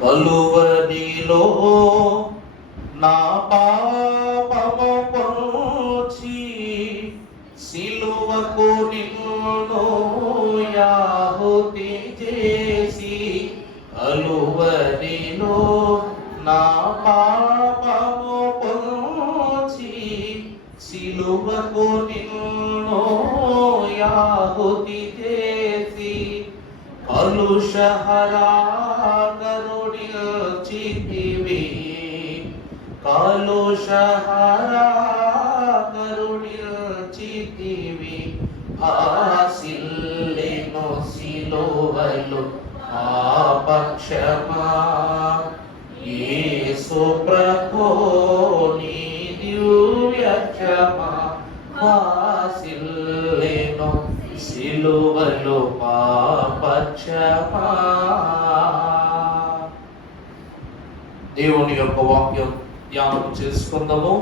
కలువరిలో నా పాపము పోచి సిలువకు నిన్ను యాహుతి చేసి, కలువరిలో నా పాపము పోచి సిలువకు నిన్ను యాహుతి చేసి, కలుషహరా కరుణిల్చితివి, కలుషహరా కరుణిల్చితివి. ఆశిల్లెను సిలువలో ఆ పక్షమా, యేసు ప్రభో నీ దివ్య క్షమా. ఆశిల్లెను సిలువలో పాపక్షమా. దేవుని యొక్క వాక్యం ధ్యానం చేసుకుందాము.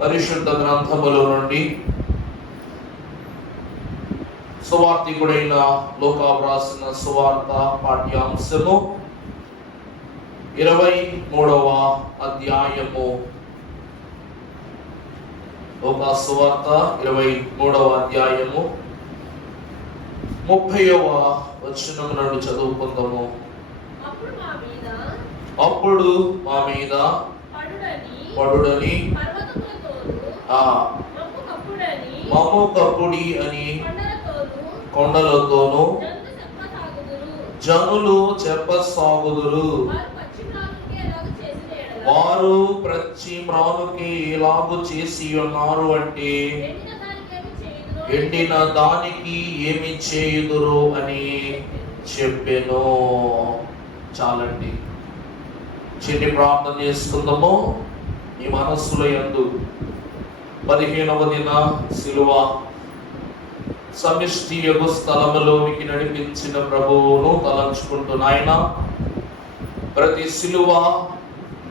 పరిశుద్ధ గ్రంథముల నుండి సువార్తికుడైన లూకా వ్రాసిన సువార్త పాఠ్యాంశము 23వ అధ్యాయము. లూకా సువార్త 23వ అధ్యాయము 30వ వచనం నుండి చదువుకుందాము. అప్పుడు మా మీద పడుడని మమ్ము కప్పుడి అని కొండలతోనూ జనులు చెప్పసాగుదురు. వారు ప్రతి మ్రానుకి ఎలాగు చేసి ఉన్నారు అంటే, ఎండిన దానికి ఏమి చేయుదురు అని చెప్పెను. చాలండి, చిన్ని ప్రార్థన చేసుకుందాము. ఈ మనస్సులో యందు 15వ దిన సిలువ సమిష్టి యొక్క స్థలములోనికి నడిపించిన ప్రభువును తలంచుకుంటూ, నాయన ప్రతి సిలువ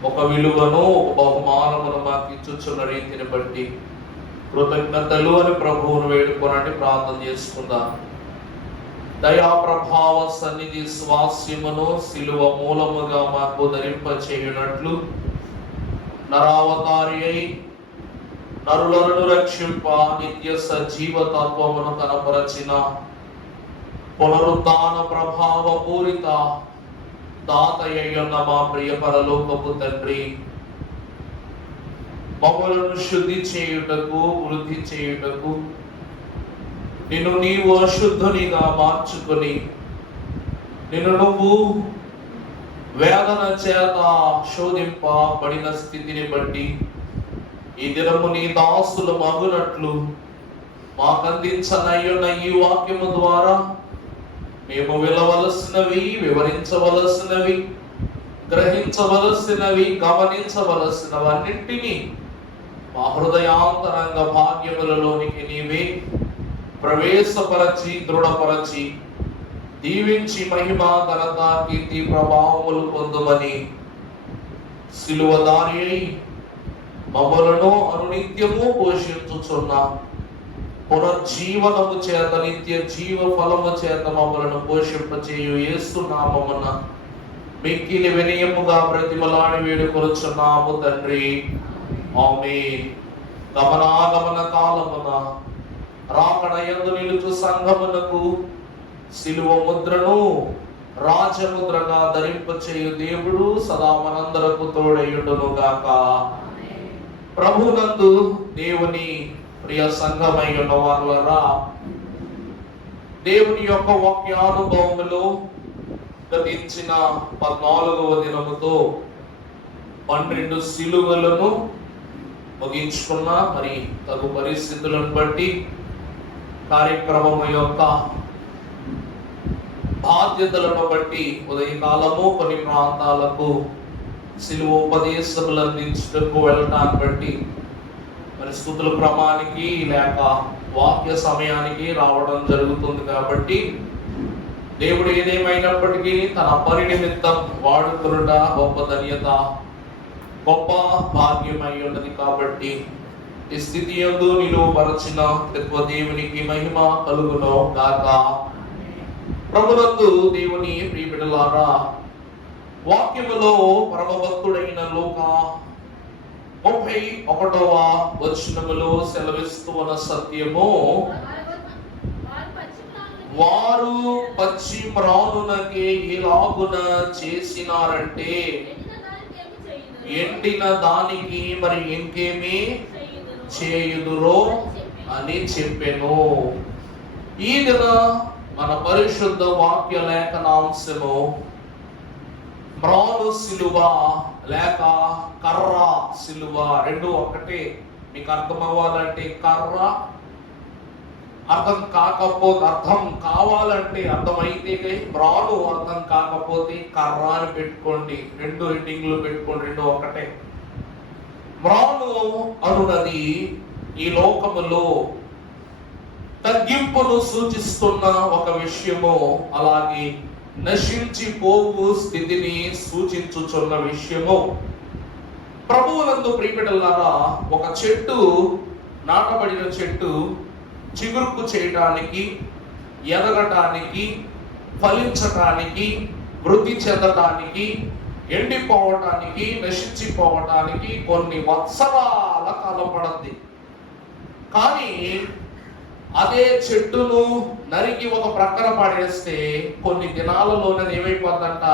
ఒక విలువను, ఒక బహుమానమును మాకు ఇచ్చుచున్న రీతిని బట్టి కృతజ్ఞతలు అని ప్రభువును వేడుకోనండి. ప్రార్థన చేసుకుందాం. దయా ప్రభావ సన్నిధి స్వాస్యమును సిలువ మూలముగా మాకు ధరింప చేయునట్లు, నరావతారి అయి నరులను రక్షింప నిత్య సజీవ తత్వమును కనపరచిన పునరుద్ధాన ప్రభావ పూరిత దాతయ్యున్న మా ప్రియ పరలోకపు తండ్రి, మమ్మలను శుద్ధి చేయుటకు, వృద్ధి చేయుటకు నిన్ను నీవు అశుద్ధునిగా మార్చుకొని, నిన్ను నువ్వు వేదన చేత శోధింపబడిన స్థితిని బట్టి ఈ దినము నీ దాసులు మగునట్లు మాకందించనయ్యున్న ఈ వాక్యము ద్వారా మేము వినవలసినవి, వివరించవలసినవి, గ్రహించవలసినవి, గమనించవలసినవన్నింటినీ మా హృదయాంతరంగ భాగ్యములలోనికి నీవే ప్రవేశపరచి, దృఢపరచి, దీవించి మహిమ, ఘనత, కీర్తి, ప్రభావములు పొందుమని సిలువదారి అయి మమ్మలను అనునిత్యము పోషించుచున్న పునర్జీవనము చేత, నిత్య జీవ ఫలము చేత మమ్మలను పోషింపచేయు యేసు నామమున మిక్కిలి వినయముగా బ్రతిమలాడి వేడుకొనుచున్నాము తండ్రి. ఆమేన్. గమనాగమన కాలమున రాకడ యందు నిలుచు సంఘమునకు సిలువ ముద్రను రాజముద్రగా ధరింపచేయు దేవుడు సదా మనందరకు తోడయుండును గాక. ప్రభునందు దేవుని ప్రియ సంఘమై ఉన్న వారులారా, దేవుని యొక్క వాక్యానుభవములో గతించిన 14వ దినముతో 12 సిలువలను ముగించుకున్న, మరి తగు పరిస్థితులను బట్టి కార్యక్రమము యొక్క బాధ్యతలను బట్టి ఉదయకాలము కొన్ని ప్రాంతాలకు సిలువ ఉపదేశములు అందించుటకు వెళ్ళటాన్ని బట్టి మరి స్తుతుల క్రమానికి లేక వాక్య సమయానికి రావడం జరుగుతుంది. కాబట్టి దేవుడు ఏదేమైనప్పటికీ తన పరినిమిత్తం వాడుకునుట గొప్ప ధన్యత, గొప్ప భాగ్యమై ఉన్నది. కాబట్టి ఈ స్థితి యందు నిలువపరచిన త్రిత్వ దేవునికి మహిమ కలుగును గాక. ప్రభునందు దేవుని ప్రియ బిడ్డలారా, వాక్యములో పరమభక్తుడైన లూకా 31వ వచనములో సెలవిస్తూ ఉన్న సత్యము, వారు పచ్చి మ్రానునకే ఎలాగున చేసినారంటే ఎండిన దానికి మరి ఇంకేమి చేయుదురో అని చెప్పెను. ఈ దిన మన పరిశుద్ధ వాక్య లేఖనాంశము మ్రాను సిలువ లేక కర్ర సిలువ రెండు ఒకటే. మీకు అర్థం అవ్వాలంటే కర్ర, అర్థం కాకపోతే, అర్థం కావాలంటే అర్థమైతే మ్రాను, అర్థం కాకపోతే కర్ర అని పెట్టుకోండి. రెండు హెడ్డింగ్లు పెట్టుకోండి, రెండు ఒకటే. మ్రాను అనున్నది ఈ లోకములో తగ్గింపును సూచిస్తున్న ఒక విషయము, అలాగే నశించిపోవు స్థితిని సూచించుచున్న విషయము. ప్రభువునందు ప్రియబిడ్డలారా, ఒక చెట్టు, నాటబడిన చెట్టు చిగురుకు చేయటానికి, ఎదగటానికి, ఫలించటానికి, వృద్ధి చెందటానికి, ఎండిపోవటానికి, నశించిపోవటానికి కొన్ని వత్సరాల కాలం పడుతుంది. కానీ అదే చెట్టును నరికి ఒక ప్రక్కన పడేస్తే కొన్ని దినాలలోనే ఏమైపోతుందంట,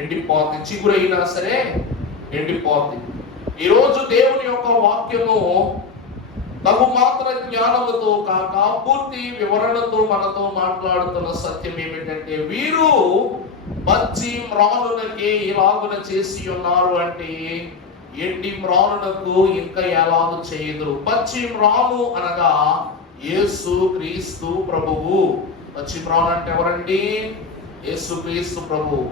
ఎండిపోతుంది. చిగురైనా సరే ఎండిపోతుంది. ఈరోజు దేవుని యొక్క వాక్యము తగు మాత్ర జ్ఞానముతో కాక పూర్తి వివరణతో మనతో మాట్లాడుతున్న సత్యం ఏమిటంటే, వీరు పచ్చి మ్రానునకే ఇలాగున చేసి ఉన్నారు అంటే ఎండి మ్రానునకు ఇంకా ఎలాగూ చేయదురు. పచ్చి మ్రాను అనగా యేసు క్రీస్తు ప్రభువు. పచ్చి మ్రాను అంటే ఎవరండి? యేసు క్రీస్తు ప్రభువు.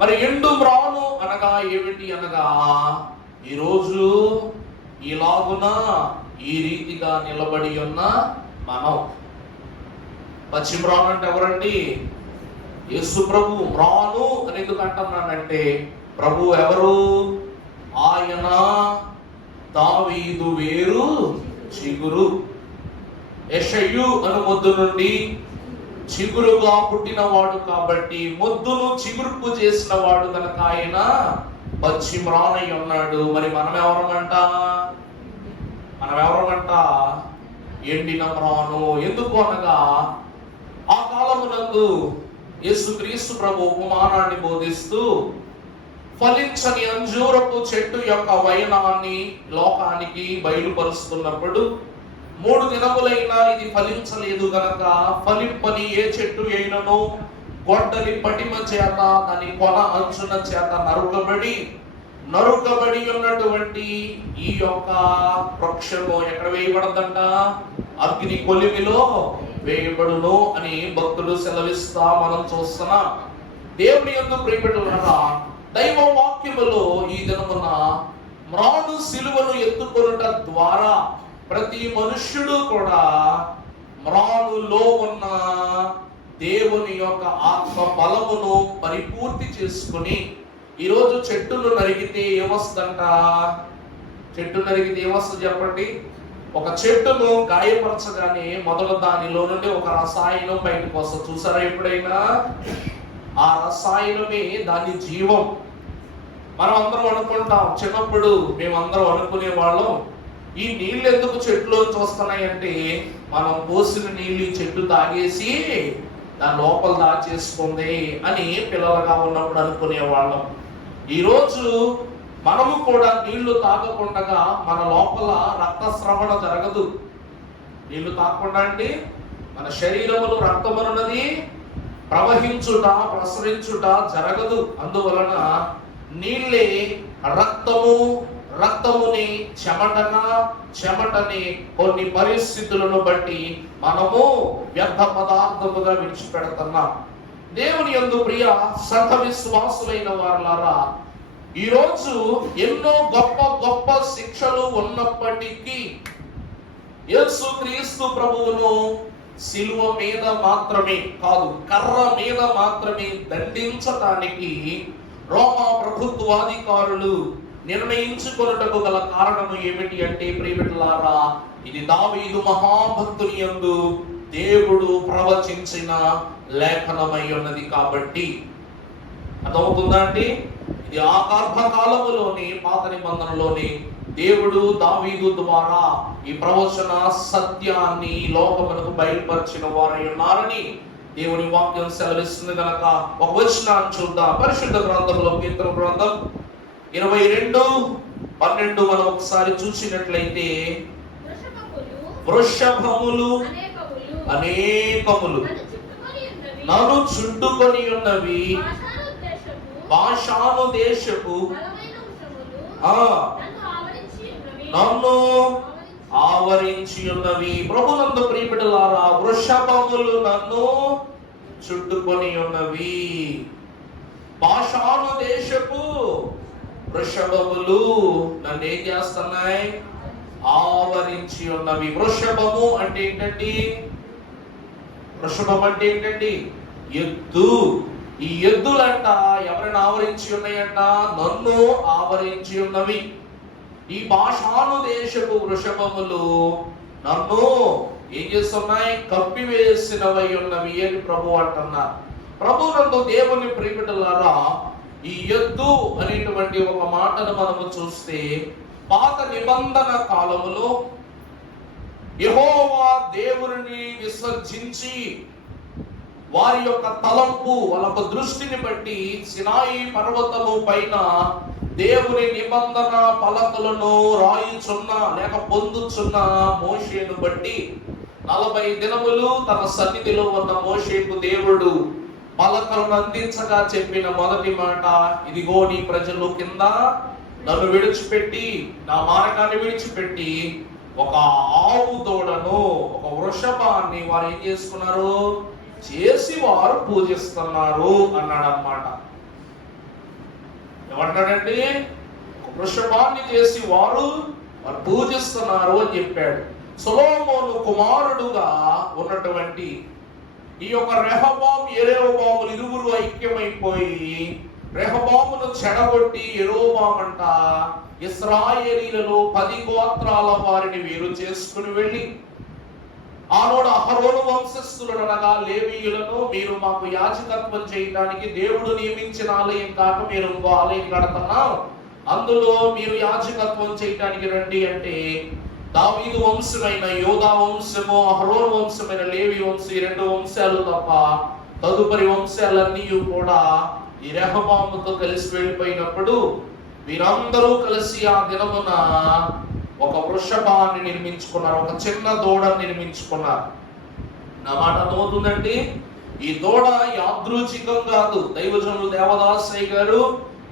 మరి ఎండు మ్రాను అనగా ఏమిటి అనగా, ఈరోజు ఇలాగున ఈ రీతిగా నిలబడి ఉన్న మనం. పచ్చి మ్రాను అంటే ఎవరండి? యేసు ప్రభు. మ్రాను అని ఎందుకు అంటున్నానంటే, ప్రభు ఎవరు? ఆయన దావీదు వేరు చిగురు. యెషయు అను మొద్దు నుండి చిగురుగా పుట్టిన వాడు కాబట్టి మొద్దును చిగురుకు చేసిన వాడు కనుక ఆయన పచ్చి మ్రానై ఉన్నాడు. మరి మనం ఎవరమంట? ఎండిన మ్రాను. ఎందుకు అనగా, ఆ కాలమునందు యేసుక్రీస్తు ప్రభు ఉపమానాన్ని బోధిస్తూ ఫలించని అంజూరపు చెట్టు యొక్క వైనాన్ని లోకానికి బయలుపరుస్తున్నప్పుడు, 3 దినములైనా ఇది ఫలించలేదు గనక ఫలింపని ఏ చెట్టు అయినను గొడ్డలి పటిమ చేత దాని కొన అంచున చేత నరుకబడి ఉన్నటువంటి ఈ యొక్క వృక్షము ఎక్కడ వేయబడదంట? అగ్ని కొలిమిలో వేయబడును అని భక్తులు సెలవిస్తా మనం చూస్తున్నాం. దేవుని యందు ప్రియబిడ్డలారా, దైవ వాక్యములో ఈ దినమున మ్రాను సిలువను ఎత్తుకొనుట ద్వారా ప్రతి మనుష్యుడు కూడా మ్రానులో ఉన్న దేవుని యొక్క ఆత్మ బలమును పరిపూర్తి చేసుకుని, ఈరోజు చెట్టును నరిగితే ఏమొస్తుందంట? చెట్టు నరిగితే ఏమొస్తుంది చెప్పండి? ఒక చెట్టును గాయపరచగానే మొదలు దానిలో నుండి ఒక రసాయనం బయటకు వస్తుంది. చూసారా ఎప్పుడైనా? ఆ రసాయనమే దాని జీవం. మనం అందరం అనుకుంటాం, చిన్నప్పుడు మేమందరం అనుకునే వాళ్ళం, ఈ నీళ్ళు ఎందుకు చెట్టులోంచి వస్తున్నాయి అంటే, మనం పోసిన నీళ్ళు చెట్టు తాగేసి దాని లోపల దాచేసుకుంది అని పిల్లలుగా ఉన్నప్పుడు అనుకునే వాళ్ళం. ఈరోజు మనము కూడా నీళ్లు తాగకుండా మన లోపల రక్తస్రవణ జరగదు. నీళ్లు తాగకుండా అండి మన శరీరములో రక్తమనున్నది ప్రవహించుట, ప్రసరించుట జరగదు. అందువలన నీళ్ళే రక్తముని చెమటని కొన్ని పరిస్థితులను బట్టి మనము వ్యర్థ పదార్థముగా విడిచిపెడుతున్నాం. దేవుని యందు ప్రియ సంఘ విశ్వాసులైన వారలారా, ఈరోజు ఎన్నో గొప్ప గొప్ప శిక్షలు ఉన్నప్పటికీ యేసుక్రీస్తు ప్రభువును సిలువ మీద మాత్రమే కాదు, కర్ర మీద మాత్రమే దండించటానికి రోమా ప్రభుత్వాధికారులు నిర్ణయించుకొనుటకు గల కారణము ఏమిటి అంటే, ప్రియబిడ్డలారా, ఇది దావీదు మహాభక్తుని యందు దేవుడు ప్రవచించిన లేఖనమై ఉన్నది కాబట్టి. అర్థమవుతుందా అండి? ఇది ఆ గర్భకాలములోని పాత నిబంధనలోని దేవుడు దావీదు ద్వారా ఈ ప్రవచన సత్యాన్ని లోకమునకు బయలుపరిచిన వారై ఉన్నారని దేవుని వాక్యం సెలవిస్తుంది కనుక ఒక వచనాన్ని చూద్దాం. పరిశుద్ధ గ్రంథంలో కీర్తన గ్రంథం 22:12 మనం ఒకసారి చూసినట్లయితే, వృషభములు అనేకములు నన్ను చుట్టుకొని ఉన్నవి, బాషాను దేశపు నన్ను ఆవరించి ఉన్నవి. ప్రభునందు ప్రియబిడ్డలారా, వృషభములు నన్ను చుట్టుకొని ఉన్నవి, బాషాను దేశపు వృషభములు నన్ను ఏం చేస్తున్నాయి? ఆవరించి ఉన్నవి. వృషభము అంటే ఏంటండి? వృషభం అంటే ఏంటండి? ఎద్దు. ఈ ఎద్దులంట ఎవరిని ఆవరించి ఉన్నాయంట? నన్ను ఆవరించి ఉన్నవి. ఈ బాషాను దేశపు వృషభములు నన్ను ఏం చేస్తున్నాయి? కప్పివేసినవై ఉన్నవి అని ప్రభు అంటున్నారు. ప్రభు నందు దేవుని ప్రియబిడ్డలారా, ఈ ఎద్దు అనేటువంటి ఒక మాటను మనము చూస్తే, పాత నిబంధన కాలములో యెహోవా దేవుని విసర్జించి వారి యొక్క తలంపు, వాళ్ళ యొక్క దృష్టిని బట్టి సినాయి పర్వతము పైన దేవుని నిబంధన పలకలను రాయుచున్న లేక పొందుచున్న మోషేను బట్టి 40 దినములు తన సన్నిధిలో ఉన్న మోషేకు దేవుడు పలకలను అందించగా చెప్పిన మొదటి మాట, ఇదిగో నీ ప్రజలు కింద నన్ను విడిచిపెట్టి, నా మార్గాన్ని విడిచిపెట్టి ఒక ఆవు దూడను, ఒక వృషభాన్ని వారు ఏం చేసుకున్నారు? చేసి వారు పూజిస్తున్నారు అన్నాడు అన్నమాట. ఏమంటాడండి? వృషభాన్ని చేసి వారు పూజిస్తున్నారు అని చెప్పాడు. సొలొమోను కుమారుడుగా ఉన్నటువంటి ఈ యొక్క రెహబాము, యెరోబాములు ఇరువురు ఐక్యమైపోయి రెహబామును చెడగొట్టి యెరోబామంట ఇశ్రాయేలీలలో 10 గోత్రాల వారిని వేరు చేసుకుని వెళ్ళి, ఆనాడు అహరోను వంశస్థులను అనగా లేవీయులను, మీరు మాకు యాజకత్వం చేయడానికి దేవుడు నియమించిన ఆలయం కాక మీరు ఇంకో ఆలయం కడుతున్నాం, అందులో మీరు యాజకత్వం చేయడానికి రండి అంటే, దావీదు వంశమైన యోధా వంశము, అహరోను వంశమైన లేవి వంశం, ఈ 2 వంశాలు తప్ప తదుపరి వంశాలన్నీ కూడా ఈ రెహబాముతో కలిసి వెళ్ళిపోయినప్పుడు వీరందరూ కలిసి ఆ దినమున ఒక వృషభాన్ని నిర్మించుకున్నారు, ఒక చిన్న దూడను నిర్మించుకున్నారు. నా మాట అర్థమవుతుందండి? ఈ దూడ యాదృచ్ఛికం కాదు. దైవజనులు దేవదాసయ్య గారు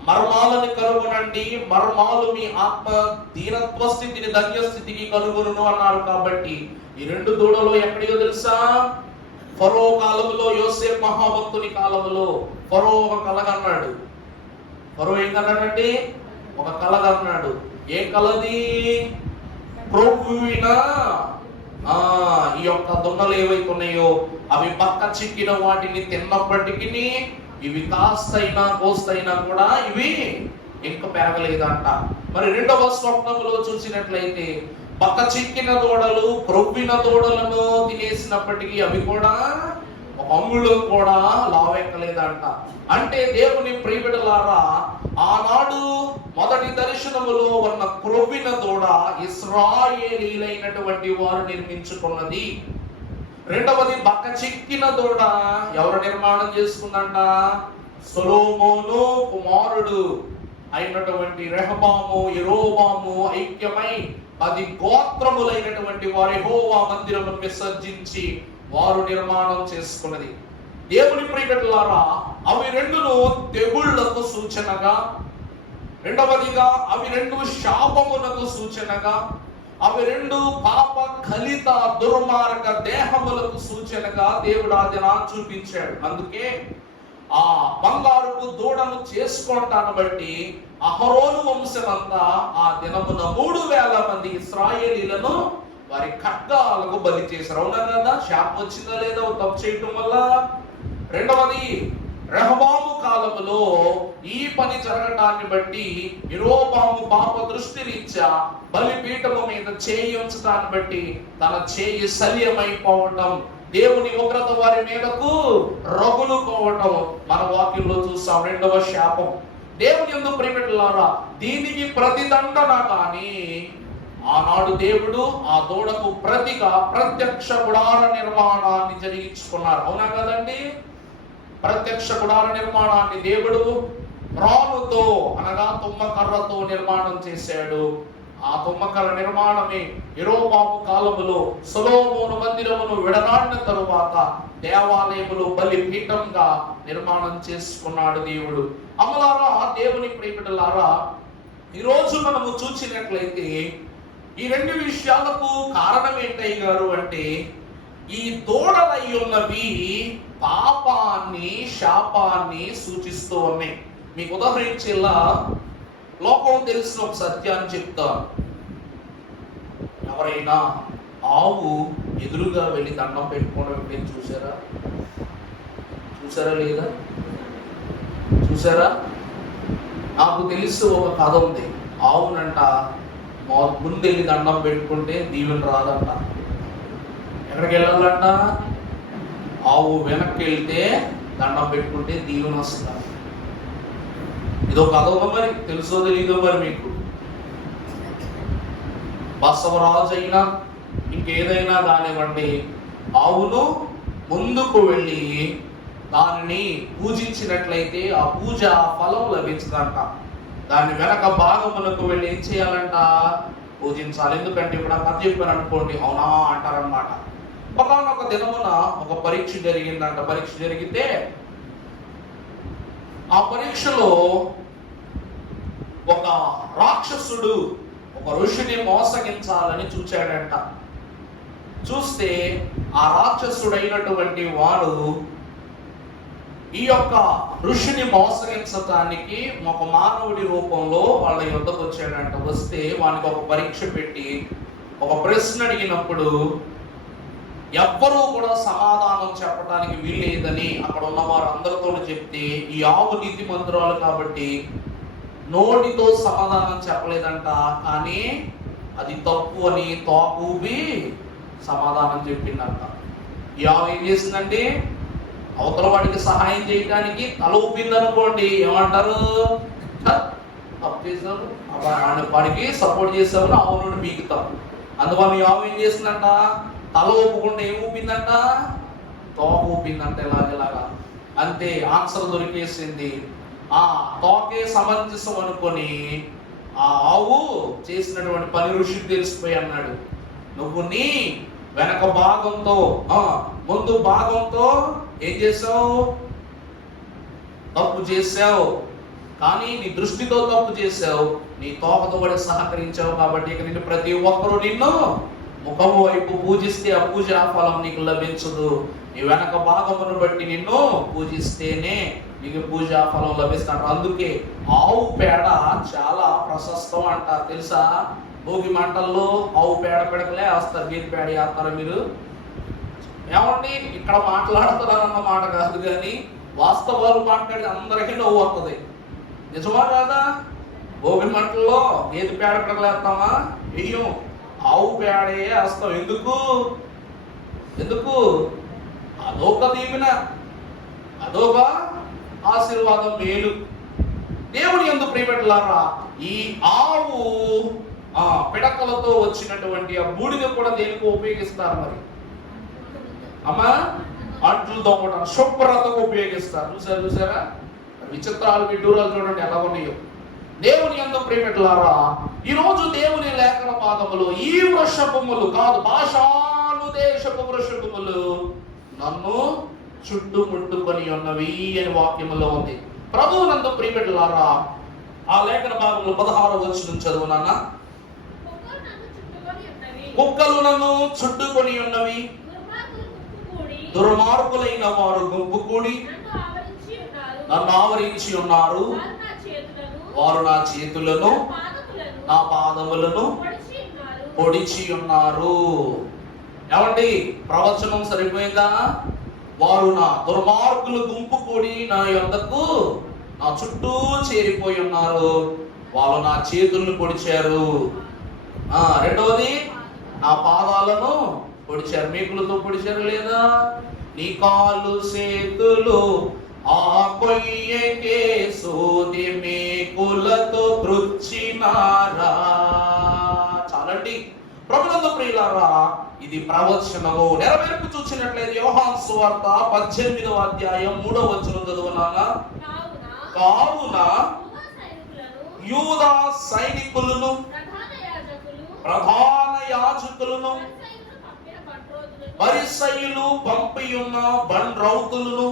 మర్మాలను కనుగొనండి, మర్మాలు మీ ఆత్మ దీనత్వ స్థితిని ధన్యస్థితికి కనుగొను అన్నారు. కాబట్టి ఈ 2 దూడలు ఎక్కడియో తెలుసా? ఫరో కాలంలో, యోసేపు మహాభక్తుని కాలంలో ఫరో ఒక కలగన్నాడు. ఫరో ఏం కన్నాడండి? ఒక కలగన్నాడు. ఏ కలది? ప్రభువిన ఈ యొక్క దున్నలు ఏవైతే ఉన్నాయో అవి పక్క చిక్కిన వాటిని తిన్నప్పటికీ ఇవి కాస్తైనా కోస్తైనా కూడా ఇవి ఇంకా పెరగలేదంట. మరి 2వ స్వప్నంలో చూసినట్లయితే పక్క చిక్కిన దూడలు క్రొవ్విన దూడలను తినేసినప్పటికీ అవి కూడా ఒక అంగుళం కూడా లావెక్కలేదంట. అంటే దేవుని ప్రియబిడ్డలారా, ఆనాడు మొదటి దర్శనములో ఉన్న క్రొవ్విన దూడ ఇశ్రాయేలీలైనటువంటి వారు నిర్మించుకున్నది. 2వది బక్క చిక్కిన దూడ ఎవరు నిర్మాణం చేసుకుందంట? సొలొమోను కుమారుడు అయినటువంటి రెహబాము, యెరోబాము ఐక్యమై 10 గోత్రములైనటువంటి వారు యెహోవా మందిరమును విసర్జించి వారు నిర్మాణం చేసుకున్నది. దేవుని ప్రియబిడ్డలారా, అవి 2 తెగుళ్లకు సూచనగా, 2వదిగా అవి 2 శాపమునకు సూచనగా, అవి 2 పాప కలిత దుర్మార్గ దేహములకు సూచనగా దేవుడు ఆ దినాన్ని చూపించాడు. అందుకే ఆ బంగారుపు దూడను చేసుకుంటాను బట్టి అహరోను వంశమంతా ఆ దినమున 3000 మంది ఇశ్రాయేలీలను వారి ఖడ్గాలకు బలి చేశారు. అవునా కదా? శాపం వచ్చిందా లేదా తప్పు చేయటం వల్ల? 2వది రెహబాము కాలములో ఈ పని జరగటాన్ని బట్టి యెరోబాము పాప దృష్టి రీత్యా బలిపీఠము మీద చేయి ఉంచటాన్ని బట్టి తన చేయి శల్యమైపోవటం దేవుని ఉగ్రత వారి మీదకు రగులుకోవటం మన వాక్యంలో చూస్తాం. రెండవ శాపం. దేవుని యందు ప్రియమిత్రులారా, దీనికి ప్రతిదండన కానీ ఆనాడు దేవుడు ఆ దూడకు ప్రతిగా ప్రత్యక్ష గుడార నిర్మాణాన్ని జరిగించుకున్నారు. అవునా కదండి? ప్రత్యక్ష గుడార నిర్మాణాన్ని దేవుడు రాళ్ళతో అనగా తుమ్మకర్రతో నిర్మాణం చేశాడు. ఆ తుమ్మకర్ర నిర్మాణమే యెరోబాము కాలములో సొలొమోను మందిరమును విడనాడిన తరువాత దేవాలయములో బలిపీఠంగా నిర్మాణం చేసుకున్నాడు దేవుడు. అమ్మలారా, దేవుని ప్రియమిత్రులారా, ఈరోజు మనము చూసినట్లయితే ఈ రెండు విషయాలకు కారణం ఏంటయ్యారు అంటే, ఈ దూడలై ఉన్నవి పాపాన్ని, శాపాన్ని సూచిస్తూ ఉన్నాయి. మీకు ఉదాహరించేలా లోకం తెలిసిన ఒక సత్యాన్ని చెప్తాను. ఎవరైనా ఆవు ఎదురుగా వెళ్ళి దండం పెట్టుకోవడం ఎప్పుడైనా చూసారా? చూసారా లేదా? చూసారా? నాకు తెలుసు ఒక కథ ఉంది. ఆవునంట ముందెళ్ళి దండం పెట్టుకుంటే దీవెన రాదంట. ఎక్కడికి వెళ్ళాలంట? ఆవు వెనక్కి వెళ్తే దండం పెట్టుకుంటే దీవెన వస్తుందంట. ఇదో కథ ఉందో మరి, తెలుసో తెలీదో మరి మీకు. బసవరాజు అయినా ఇంకేదైనా కానివ్వండి, ఆవును ముందుకు వెళ్ళి దానిని పూజించినట్లయితే ఆ పూజ ఫలం లభించదంట. దాని వెనక భాగమునకు వెళ్ళి ఏం చేయాలంట? పూజించాలి. ఎందుకంటే ఇప్పుడు ఆ కథ చెప్పాను అనుకోండి, అవునా అంటారనమాట. ఒకనొక దినమున ఒక పరీక్ష జరిగిందంట. పరీక్ష జరిగితే ఆ పరీక్షలో ఒక రాక్షసుడు ఒక ఋషిని మోసగించాలని చూచాడంట. చూస్తే ఆ రాక్షసుడైనటువంటి వాడు ఈ యొక్క ఋషిని మోసగించటానికి ఒక మానవుడి రూపంలో వాళ్ళ యుద్ధకు వచ్చాడంట. వస్తే వానికి ఒక పరీక్ష పెట్టి ఒక ప్రశ్న అడిగినప్పుడు ఎవ్వరూ కూడా సమాధానం చెప్పడానికి వీల్లేదని అక్కడ ఉన్న వారు అందరితో చెప్తే, ఈ ఆవు నీతి మంత్రాలు కాబట్టి నోటితో సమాధానం చెప్పలేదంట, కానీ అది తప్పు అని తోకూపి సమాధానం చెప్పిందంట. ఈ ఆవు ఏం చేసిందంటే, అవతల వాడికి సహాయం చేయడానికి తల ఊపింది అనుకోండి, ఏమంటారు? తప్పు చేశారు, వాడికి సపోర్ట్ చేసామని ఆవును పీకుతాం. అందువల్ల ఈ ఆవు ఏం చేసిందంట? తల ఊపుకుండా ఏం ఊపిందంట? తోక ఊపిందంట. ఇలాగ అంతే, ఆన్సర్ దొరికేసింది. ఆ తోకే సమంజసం అనుకొని ఆ ఆవు చేసినటువంటి పని ఋషికి తెలిసిపోయి అన్నాడు, నువ్వు నీ వెనక భాగంతో ముందు భాగంతో ఏం చేసావు? తప్పు చేసావు. కానీ నీ దృష్టితో తప్పు చేసావు, నీ తోకతో కూడా సహకరించావు. కాబట్టి ఇక నిన్ను ప్రతి ఒక్కరూ నిన్ను ముఖము వైపు పూజిస్తే ఆ పూజ ఫలం నీకు లభించదు. నీ వెనక భాగమును బట్టి నిన్ను పూజిస్తేనే నీకు పూజా ఫలం లభిస్తాడు. అందుకే ఆవు పేడ చాలా ప్రశస్తం అంటారు. తెలుసా? భోగి మంటల్లో ఆవు పేడ పెడకలే వేస్తారు, గేదె పేడ వేస్తారా మీరు? ఏమండి, ఇక్కడ మాట్లాడుతున్నారన్న మాట కాదు, కానీ వాస్తవాలు మాట్లాడి అందరికీ నవ్వు వస్తుంది. నిజమా కాదా? భోగి మంటల్లో గేదె పేడ పెడకలు వేస్తామా? వెయ్యం. ఆవు పేడే వేస్తాం. ఎందుకు? అదొక దీవెన, అదొక ఆశీర్వాదం, మేలు. దేవుని యందు ప్రియమిత్రులారా, ఈ ఆవు పిడకలతో వచ్చినటువంటి ఆ బూడిద కూడా దేనికి ఉపయోగిస్తారు? మరి అమ్మా, అంట్లు తోమటం, శుభ్రతకు ఉపయోగిస్తారు. చూసారా? విచిత్రాలు, విడ్డూరాలు చూడండి ఎలా ఉన్నాయో. దేవుని యందు ప్రియమిత్రులారా, ఈరోజు దేవుని లేఖన భాగములు ఈ వృషభములు కాదు, భాషాలు దేశపు వృషభములు నన్ను చుట్టుముట్టుకొని ఉన్నవి అని వాక్యములో ఉంది. ప్రభువు నందు ప్రియమిత్రులారా, ఆ లేఖన భాగంలో 16వ వచనం చదువు నాన్న. కుక్కలు నన్ను చుట్టుకొని ఉన్నవి, దుర్మార్గులైన వారు గుంపు కూడి నన్ను ఆవరించి ఉన్నారు. వారు నా చేతులను నా పాదములను పొడిచి ఉన్నారు. ఏమండి, ప్రవచనం సరిపోయిందా? వారు నా దుర్మార్గులు గుంపు కూడి నా యొద్దకు నా చుట్టూ చేరిపోయి ఉన్నారు. వాళ్ళు నా చేతులను పొడిచారు. రెండవది, నా పాదాలను పొడిచారు, మేకులతో పొడిచారు లేదా? నీ కాళ్ళు చేతులు ఆ కొయ్యకే సూది మేకులతో గుచ్చినారా. చాలండి ప్రభునందు ప్రియులారా, ఇది ప్రవచనము నెరవేర్పు చూసినట్లయితే యోహాను సువార్త 18వ అధ్యాయం 3వ వచనం చదువునానా. కావున యూదా సైనికులను, ప్రధాన యాజకులను, పరిసయ్యులు పంపియున్న బండ్రౌతులను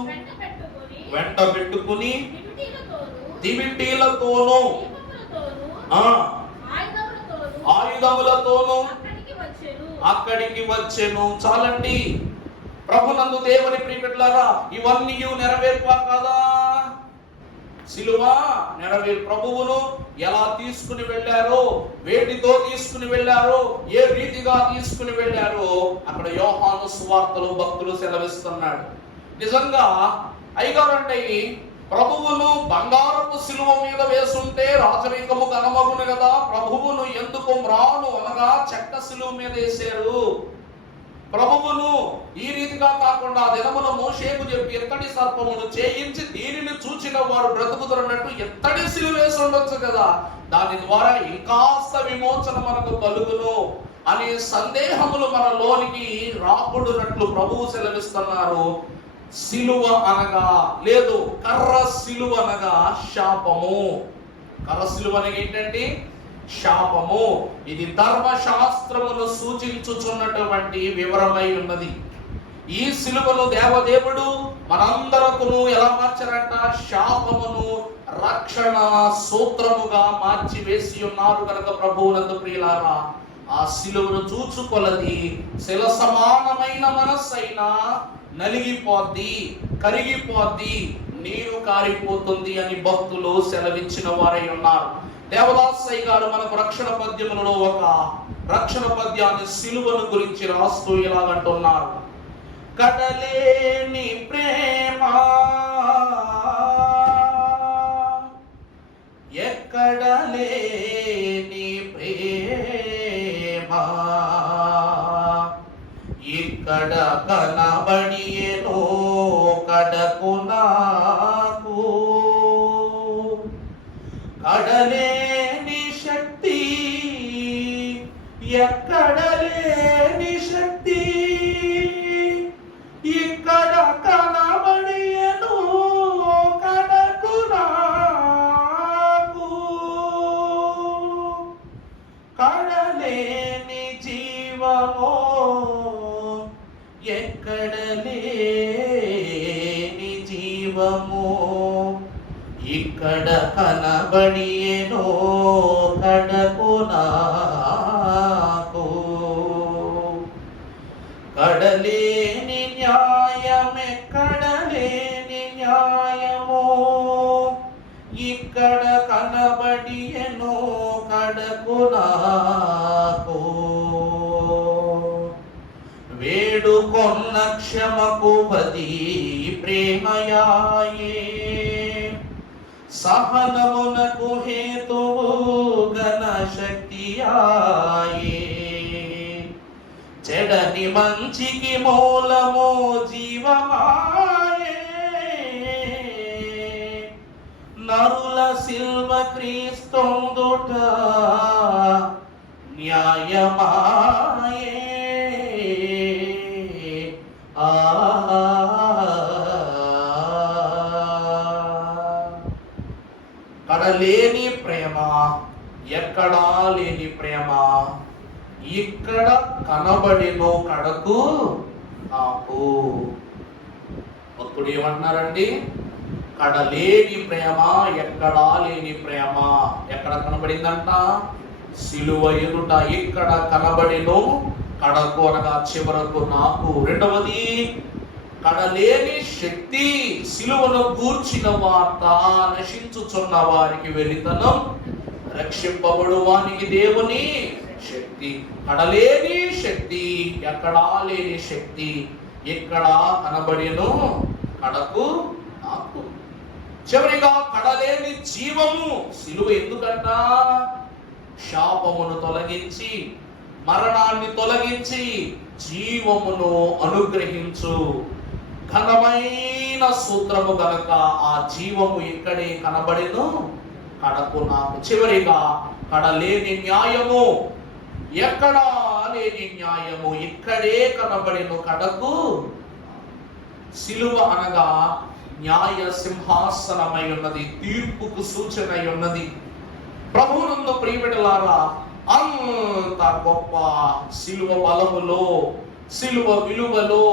వెంట పెట్టుకుని దివిటీలతోనూ ఆయుధములతోనూ అక్కడికి వచ్చెను. చాలండి ప్రభునందు దేవుని ప్రియబిడ్డలారా, ఇవన్నీ నెరవేర్పా కాదా? సిలువ నెరవేరు. ప్రభువును ఎలా తీసుకుని వెళ్ళారో, వేటితో తీసుకుని వెళ్ళారో, ఏ రీతిగా తీసుకుని వెళ్ళారో అక్కడ యోహాను సువార్తలు భక్తులు సెలవిస్తున్నాడు. నిజంగా అయ్యగారంటే ప్రభువును బంగారపు సిలువ మీద వేసుంటే రాజరికము కనమగును కదా. ప్రభువును ఎందుకు మ్రాను అనగా చెక్క సిలువ మీద వేశారు. ప్రభువును ఈ రీతిగా కాకుండా దినమున మోషేకు చెప్పి ఎత్తడి సర్పమును చేయించి దీనిని చూచిన వారు బ్రతుకుతున్నట్టు ఎత్తడి సిలువ వేసి ఉండొచ్చు కదా. దాని ద్వారా ఇంకాస్త విమోచన మనకు కలుగును అనే సందేహములు మన లోనికి రాకూడనట్లు ప్రభువు సెలవిస్తున్నారు. సిలువ అనగా లేదు, కర్ర సిలువ అనగా శాపము. కర్ర సిలువ అనగా ఏంటంటే శాపము. ఇది ధర్మశాస్త్రమును సూచించుచున్నటువంటి వివరమై ఉన్నది. ఈ సిలువను దేవదేవుడు మనందరకును ఎలా మార్చారంట? శాపమును రక్షణ సూత్రముగా మార్చి వేసి ఉన్నారు కనుక ప్రభువునందు ప్రియులారా, ఆ సిలువను చూచుకొలది శిల సమానమైన మనస్సైనా నలిగిపోద్ది, కరిగిపోద్ది, నీరు కారిపోతుంది అని భక్తులు సెలవిచ్చిన వారై ఉన్నారు. దేవదాసయ్య గారు మనకు రక్షణ పద్యములలో ఒక రక్షణ పద్యాన్ని సిలువను గురించి రాస్తూ ఇలాగంటున్నారు. కడలేని ప్రేమ ఎక్కడ లేని ప్రేమ ఇక్కడ కనబడియేనో కడకు నాకు. కడలేని శక్తి ఎక్కడ లేని శక్తి ఇక్కడ కనబడియేనో కడకు నాకు. కడలేని జీవమో ఎక్కడ లేని జీవము ఇక్కడ కనబడియేనో కడకు నాకు. కడలేని న్యాయం ఎక్కడ లేని న్యాయము ఇక్కడ కనబడియేనో కడకు నాకు. వేడుకొన్న క్షమకు బది ప్రేమయాయే సహనమునకు హేతువు ఘన శక్తియాయే. చెడని మంచికి మూలము జీవమాయే. నరుల సిల్వ క్రీస్తొందుట న్యాయమాయే. కడలేని ప్రేమ ఎక్కడా లేని ప్రేమ ఇక్కడ కనబడినో కడకు నాకు. భక్తుడు ఏమంటున్నారండి? కడలేని ప్రేమ ఎక్కడా లేని ప్రేమ ఎక్కడ కనబడిందంట? సిలువ ఎదుట ఇక్కడ కనబడినో కడకు అనగా చివరకు నాకు. రెండవది కడలేని శక్తి సిలువను గూర్చిన వార్త నశించుచున్న వారికి వెలితనం, రక్షింపబడు వానికి దేవుని శక్తి. కడలేని శక్తి ఎక్కడా లేని శక్తి ఇక్కడ కనబడినో కడకు నాకు. చివరిగా కడలేని జీవము సిలువ. ఎందుకంట? శాపమును తొలగించి, మరణాన్ని తొలగించి, జీవమును అనుగ్రహించు. ఘనమైన సూత్రము గనక ఆ జీవము ఇక్కడే కనబడెను కడకు నాకు. చివరిగా కడలేని న్యాయము, ఎక్కడా లేని న్యాయము ఇక్కడే కనబడెను కడకు. సిలువ అనగా న్యాయ సింహాసనమై ఉన్నది, తీర్పుకు సూచన అయి ఉన్నది. ప్రభువునందు ప్రియబిడ్డలారా, అంత గొప్ప సిలువ బలములో, సిలువ విలువలో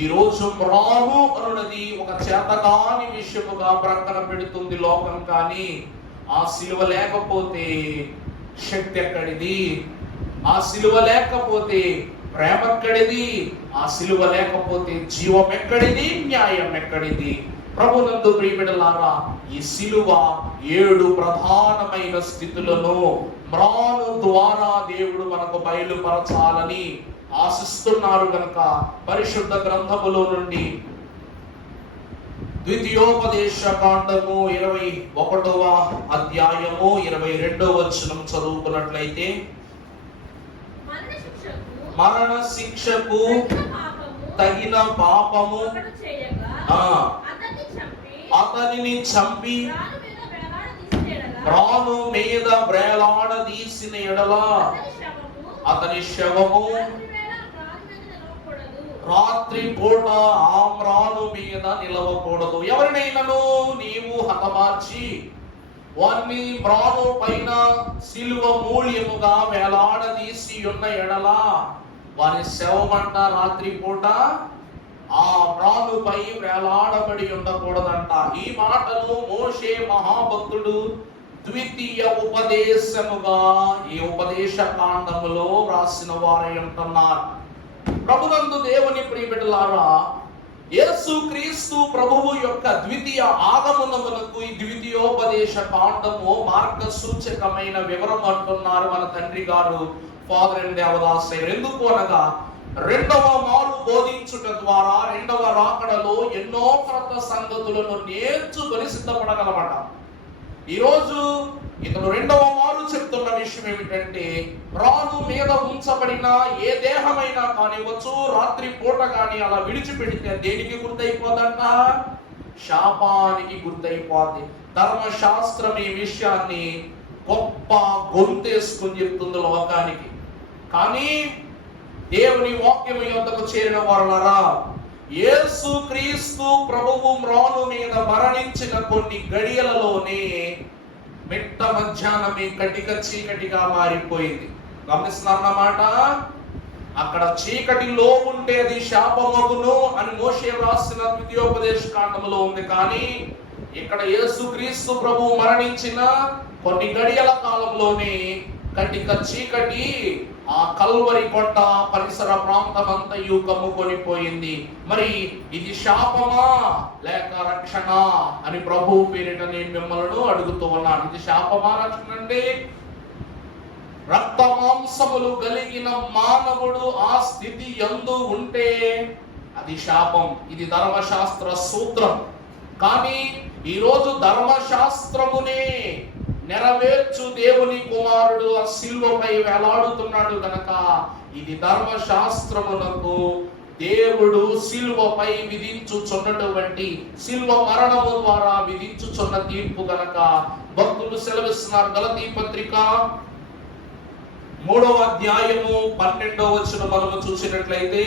ఈ రోజు మ్రాను అనున్నది ఒక చేతగాని విషయముగా ప్రక్కన పెడుతుంది లోకం. కానీ ఆ సిలువ లేకపోతే శక్తి ఎక్కడిది? ఆ సిలువ లేకపోతే ప్రేమ ఎక్కడిది? ఆ సిలువ లేకపోతే జీవం ఎక్కడిది? న్యాయం ఎక్కడిది? ప్రభునందు ప్రియబిడ్డలారా, ఈ సిలువ 7 ప్రధానమైన స్థితులను మ్రాను ద్వారా దేవుడు మనకు బయలుపరచాలని ఆశిస్తున్నారు కనుక పరిశుద్ధ గ్రంథములో నుండి ద్వితీయోపదేశ కాండము 21వ అధ్యాయము 22వ వచనం చదువుకున్నట్లయితే, మరణ శిక్షకు తగిన పాపము అతనిని చంపి మ్రాను మీద వ్రేలాడదీసిన ఎడల అతని శవము రాత్రి పూట ఆ మ్రాను మీద నిలవకూడదు. ఎవరినైనాను నీవు హతమార్చి వారిని మ్రాను పైన సిలువ మూల్యముగా వేలాడదీసి ఉన్న ఎడల వారి శవమంట రాత్రి పూట ఆ మ్రానుపై వేలాడబడి ఉండకూడదంట. ఈ మాటలు మోషే మహాభక్తుడు ద్వితీయ ఉపదేశముగా ఈ ఉపదేశ కాండములో రాసిన వారై ఉంటున్నారు. ప్రభునందు దేవుని ప్రియబిడ్డలారా, యేసు క్రీస్తు ప్రభువు యొక్క ద్వితీయ ఆగమనమునకు ఈ ద్వితీయోపదేశ కాండము మార్గసూచకమైన వివరం అంటున్నారు మన తండ్రి గారు ఫాదర్ అండ్ దేవదాసయ్య. ఎందుకు అనగా, రెండవ మారు బోధించుట ద్వారా రెండవ రాకడలో ఎన్నో క్రొత్త సంగతులను నేర్చుకొని సిద్ధపడగలమట. ఈరోజు ఇతను రెండవ మారు చెప్తున్న విషయం ఏమిటంటే, మ్రాను మీద ఉంచబడిన ఏ దేహమైనా కానివచ్చు, రాత్రి పూట కానీ అలా విడిచిపెడితే దేనికి గుర్తయిపోదంట? శాపానికి గుర్తయిపోద్ది. ధర్మశాస్త్రం ఈ విషయాన్ని గొప్ప గొంతేసుకుని చెప్తుంది లోకానికి. కానీ దేవుని వాక్యం యొద్దకు చేరిన వారలారా, యేసు క్రీస్తు ప్రభువు మ్రాను మీద మరణించిన కొన్ని గడియలలోనే మిట్ట మధ్యాహ్నమే కటిక చీకటిగా మారిపోయింది. గమనిస్తున్నారన్నమాట. అక్కడ చీకటిలో ఉంటే అది శాపమగును అని మోషే రాసిన ద్వితీయోపదేశ కాండములో ఉంది. కానీ ఇక్కడ యేసు క్రీస్తు ప్రభువు మరణించిన కొన్ని గడియల కాలంలోనే కటిక చీకటి ఆ కల్వరి కొట్ట పరిసర ప్రాంతం అంతయు కమ్ముకొనిపోయింది. మరి ఇది శాపమా లేక రక్షణ అని ప్రభువు పేరిట నేను మిమ్మల్ని అడుగుతూ ఉన్నాను. ఇది శాపమా రక్షణ? అంటే రక్త మాంసములు కలిగిన మానవుడు ఆ స్థితి యందు ఉంటే అది శాపం. ఇది ధర్మశాస్త్ర సూత్రం. కానీ ఈరోజు ధర్మశాస్త్రమునే నెరవేర్చు దేవుని కుమారుడు ఆ సిలువపై వేలాడుతున్నాడు గనక ఇది ధర్మశాస్త్రమునకు దేవుడు సిలువపై విధించుచున్నటువంటి సిలువ మరణము ద్వారా విధించుచున్న తీర్పు గనక భక్తులు సెలవిస్తున్నారు. గలతీ పత్రిక 3వ అధ్యాయము 12వ వచనం మనము చూసినట్లయితే,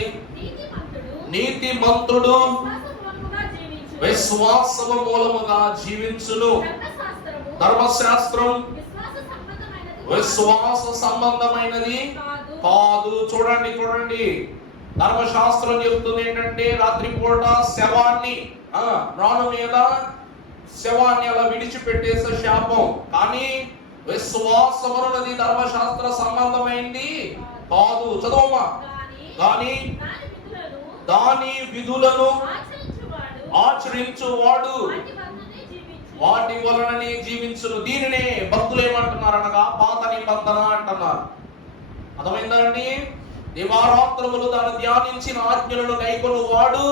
నీతిమంతుడు విశ్వాసము మూలముగా జీవించును. ధర్మశాస్త్రం విశ్వాస సంబంధమైనది కాదు. చూడండి, ధర్మశాస్త్రం చెప్తుంది ఏంటంటే, రాత్రిపూట శవాన్ని మ్రాను మీద శవాన్ని అలా విడిచిపెట్టేసే శాపం. కానీ విశ్వాసం అన్నది ధర్మశాస్త్ర సంబంధమైంది కాదు. చదవమా. కానీ దాని విధులను ఆచరించువాడు వాటి వలననే జీవించును. దీనినే భక్తులు ఏమంటున్నారు అనగా పాత నిబంధన అంటున్నారు. అర్థమైందా అండి? దివారాత్రములు దాన్ని ధ్యానించిన ఆజ్ఞలను గైకొను వాడు.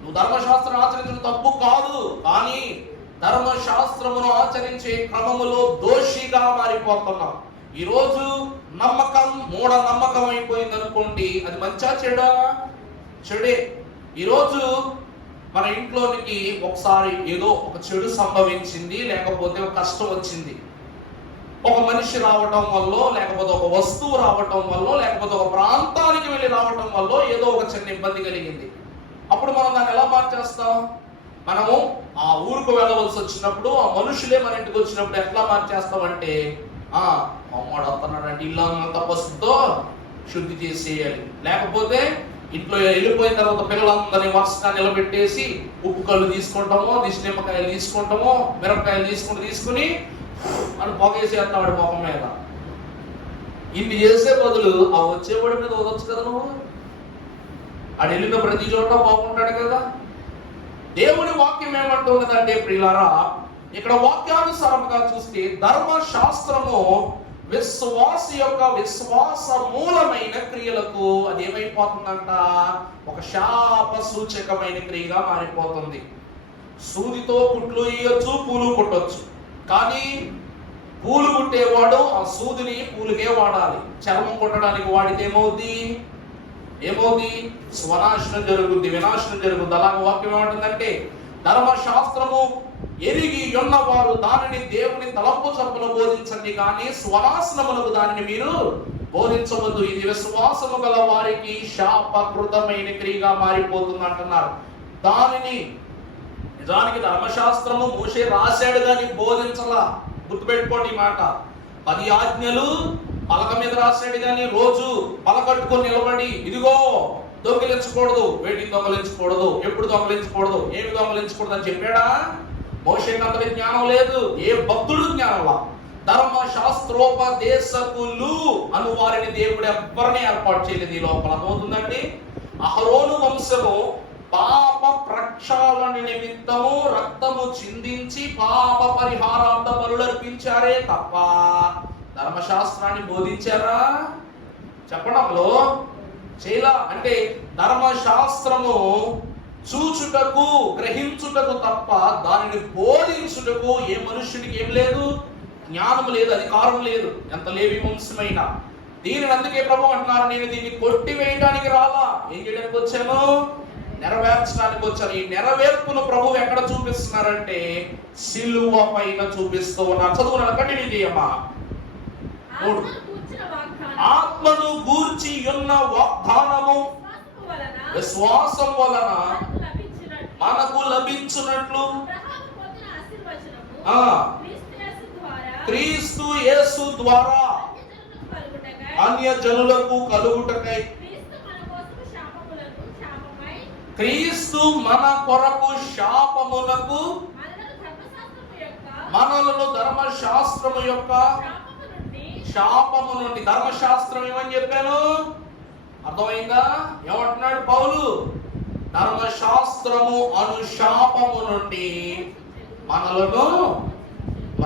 నువ్వు ధర్మశాస్త్రం ఆచరించడం తప్పు కాదు, కానీ ధర్మశాస్త్రమును ఆచరించే క్రమములో దోషిగా మారిపోతున్నావు. ఈరోజు నమ్మకం మూఢ నమ్మకం అయిపోయింది అనుకోండి, అది మంచా చెడా? చెడే. ఈరోజు మన ఇంట్లోనికి ఒకసారి ఏదో ఒక చెడు సంభవించింది, లేకపోతే ఒక కష్టం వచ్చింది. ఒక మనిషి రావటం వల్ల, లేకపోతే ఒక వస్తువు రావటం వల్ల, లేకపోతే ఒక ప్రాంతానికి వెళ్ళి రావటం వల్ల ఏదో ఒక చిన్న ఇబ్బంది కలిగింది. అప్పుడు మనం దాన్ని ఎలా మార్చేస్తాం? మనము ఆ ఊరుకు వెళ్ళవలసి వచ్చినప్పుడు, ఆ మనుషులే మన ఇంటికి వచ్చినప్పుడు ఎట్లా మార్చేస్తామంటే, అమ్మాడు వస్తున్నాడంటే ఇల్లంతా పసుపుతో శుద్ధి చేసేయాలి, లేకపోతే ఇంట్లో వెళ్ళిపోయిన తర్వాత పిల్లలందరినీ వరుసగా నిలబెట్టేసి ఉప్పు కళ్ళు తీసుకుంటామో, దిష్టి నిమ్మకాయలు తీసుకుంటామో, మిరపకాయలు తీసుకుని అని పొగేసేస్తాడు మొహం మీద. ఇన్ని చేసే బదులు ఆ వచ్చేవాడి మీద వదవచ్చు కదా నువ్వు. ఆడు వెళ్ళిన ప్రతి చోట బాగుంటాడు కదా. దేవుని వాక్యం ఏమంటున్నదంటే ప్రియులారా, ఇక్కడ వాక్యానుసారంగా చూస్తే ధర్మశాస్త్రము విశ్వాసి యొక్క విశ్వాస మూలమైన క్రియలకు అది ఏమైపోతుందంట? ఒక శాప సూచకమైన క్రియగా మారిపోతుంది. సూదితో కుట్లు ఇయ్యొచ్చు, పూలు కుట్టొచ్చు, కానీ పూలు కుట్టేవాడు ఆ సూదిని పూలుకే వాడాలి. చర్మం కుట్టడానికి వాడితే ఏమవుద్ది? స్వనాశనం జరుగుద్ది, వినాశనం జరుగుద్ది. అలాగే వాక్యం ఏమంటుందంటే, ధర్మశాస్త్రము ఎరిగి ఉన్నవారు దానిని దేవుని తలంపు చొప్పున బోధించండి, కానీ స్వనాశనములకు దానిని మీరు బోధించవద్దు. ఇది విశ్వాసము గల వారికి శాపకృతమైన క్రియగా మారిపోతుంది అంటున్నారు. దానిని నిజానికి ధర్మశాస్త్రము మోషే రాశాడు కానీ బోధించలా. గుర్తుపెట్టుకోండి ఈ మాట. 10 ఆజ్ఞలు పలక మీద రాశాడు కానీ రోజు పలకట్టుకొని నిలబడి ఇదిగో దొంగిలించకూడదు, వేటిని దొంగిలించకూడదు, ఎప్పుడు దొంగిలించకూడదు, ఏమి దొంగిలించకూడదు అని చెప్పాడా? మోషేకి అంతటి జ్ఞానం లేదు, ఏ భక్తుడు జ్ఞానంలా. ధర్మశాస్త్రోపదేశకులు అను వారిని దేవుడు ఎవ్వరిని ఏర్పాటు చేయలేదు ఈ లోపల. అర్థమవుతుందండి? అహరోను వంశము పాప ప్రక్షాళన నిమిత్తము రక్తము చిందించి పాప పరిహారార్థ బలులు అర్పించారే తప్ప ధర్మశాస్త్రాన్ని బోధించారా? చెప్పడంలో చేయలా. అంటే ధర్మశాస్త్రము చూచుటకు, గ్రహించుటకు తప్ప దానిని బోధించుటకు ఏ మనుష్యుడికి ఏం లేదు, జ్ఞానం లేదు, అధికారం లేదు, ఎంత లేవి వంశమైనా. దీనిని అందుకే ప్రభు అంటున్నారు, నేను దీన్ని కొట్టివేయడానికి రాలా, ఏం చేయడానికి వచ్చాను? నెరవేర్చడానికి వచ్చాను. ఈ నెరవేర్పును ప్రభు ఎక్కడ చూపిస్తున్నారంటే సిలువ పైన చూపిస్తూ ఉన్నారు. చదువు కంటిన్యూ చేయమ్మా. 3 ఆత్మను గూర్చి ఉన్న వాగ్దానము విశ్వాసం వలన మనకు లభించినట్లు క్రీస్తు యేసు ద్వారా అన్యజనులకు కలుగుటకై క్రీస్తు మన కొరకు శాపమునకు మనలను ధర్మశాస్త్రము యొక్క శాపము నుండి. ధర్మశాస్త్రం ఏమని చెప్పాను? అర్థమైందా? ఏమంటున్నాడు పౌలు? ధర్మశాస్త్రము అను శాపము నుండి మనలను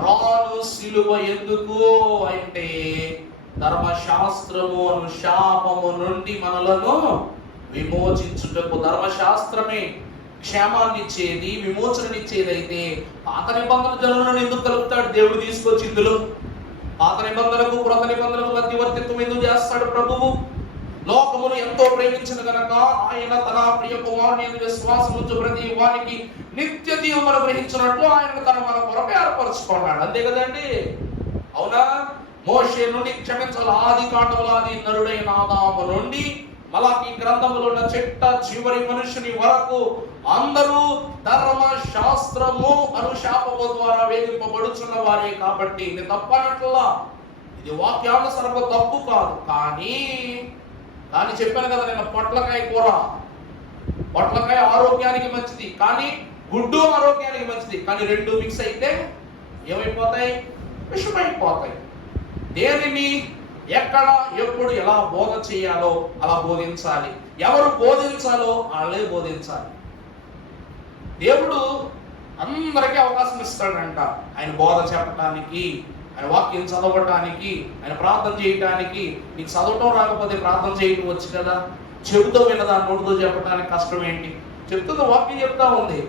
రాను సిలువ ఎందుకు అంటే ధర్మశాస్త్రము అను శాపము నుండి మనలను విమోచించుటకు. ధర్మశాస్త్రమే క్షేమాన్నిచ్చేది, విమోచననిచ్చేది అయితే పాత నిబంధన జనులను ఎందుకు కలుపుతాడు దేవుడు తీసుకొచ్చి ఇందులో? పాత నిబంధనకు క్రొత్త నిబంధనకు మధ్యవర్తిత్వం ఎందుకు చేస్తాడు ప్రభువు? లోకమును ఎంతో ప్రేమించిన గనక ఆయన తన ప్రియ కుమారుని విశ్వాసం ఉంచు ప్రతి వానికి నిత్య జీవమును గ్రహించినట్లు ఆయన తన మన కొరకు ఏర్పరచుకున్నాడు. అంతే కదండి? అవునా? మోషే నుండి క్షమించాలి, ఆది కాండముల ఆది నరుడైన ఆదాము నుండి మలాకి గ్రంథములో ఉన్న చిట్ట చివరి మనుషుని వరకు అందరూ ధర్మశాస్త్రము అనుశాపము ద్వారా వేధింపబడుచున్న వారే. కాబట్టి ఇది తప్పనట్లా, ఇది వాక్యానుసారం తప్పు కాదు. కానీ చెప్పాను కదా నేను, పొట్లకాయ కూర, పొట్లకాయ ఆరోగ్యానికి మంచిది, కానీ గుడ్డు ఆరోగ్యానికి మంచిది. కానీ రెండు మిక్స్ అయితే ఏమైపోతాయి? విషమైపోతాయి. దేనిని ఎక్కడ ఎప్పుడు ఎలా బోధ చేయాలో అలా బోధించాలి. ఎవరు బోధించాలో వాళ్ళే బోధించాలి. దేవుడు అందరికీ అవకాశం ఇస్తాడంట ఆయన బోధ చెప్పడానికి, ఆయన వాక్యం చదవటానికి, ఆయన ప్రార్థన చేయటానికి. నీకు చదవటం రాకపోతే ప్రార్థన చేయటం వచ్చు కదా. చెబుతూ విన్నదా నోటితో చెప్పడానికి కష్టం ఏంటి? చెప్తుంది, వాక్యం చెప్తా ఉంది.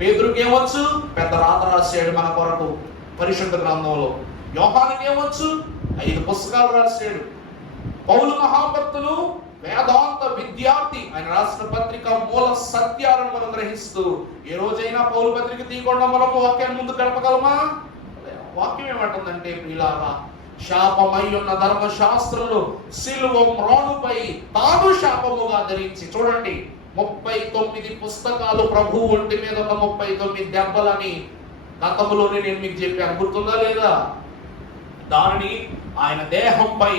పేతురుకి ఏమొచ్చు? పెద్ద రాత రాశాడు మన కొరకు పరిశుద్ధ గ్రంథంలో. యోహానుకి ఏమొచ్చు? 5 పుస్తకాలు రాశాడు. పౌలు మహాభక్తులు వేదాంత విద్యార్థి. ఆయన రాసిన పత్రిక మూల సత్యాలను మనం గ్రహిస్తూ ఏ రోజైనా పౌలు పత్రిక తీయకుండా మనము వాక్యాన్ని ముందు గడపగలమా? వాక్యం ఏమంటుందంటే, ప్రియులారా, శాపమై ఉన్న ధర్మశాస్త్రంలో సిలువ మ్రానుపై తాను శాపముగా ధరించి, చూడండి 39 పుస్తకాలు ప్రభు ఒంటి మీద ఉన్న 39 దెబ్బలని గతంలోనే నేను మీకు చెప్పాను, గుర్తుందా లేదా? దానిని ఆయన దేహంపై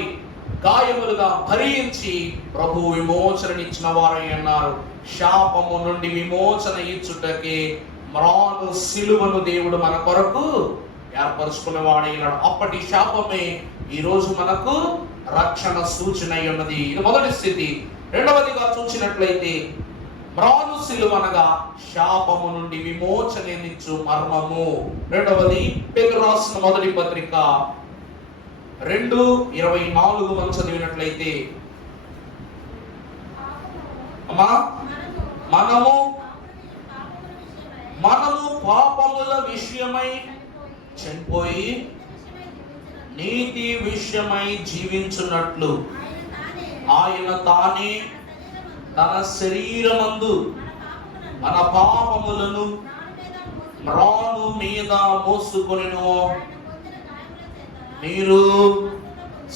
గాయములుగా భరించి ప్రభు విమోచననిచ్చిన వారై అన్నారు. శాపము నుండి విమోచన ఇచ్చుటకే మ్రాను సిలువను దేవుడు మన కొరకు ఏర్పరుచుకున్న వాడైనాడు. అప్పటి శాపమే ఈ రోజు మనకు రక్షణ సూచన అయి ఉన్నది. ఇది మొదటి స్థితి. రెండవదిగా చూసినట్లయితే మ్రాను సిలువ అనగా శాపము నుండి విమోచననిచ్చు మర్మము. రెండవది పేతురు రాసిన మొదటి పత్రిక 2:24 మనం చదివినట్లయితే, అమ్మా మనము పాపముల విషయమై చనిపోయి నీతి విషయమై జీవించున్నట్లు ఆయన తానే తన శరీరమందు మన పాపములను మ్రాను మీద మోసుకొనెను, మీరు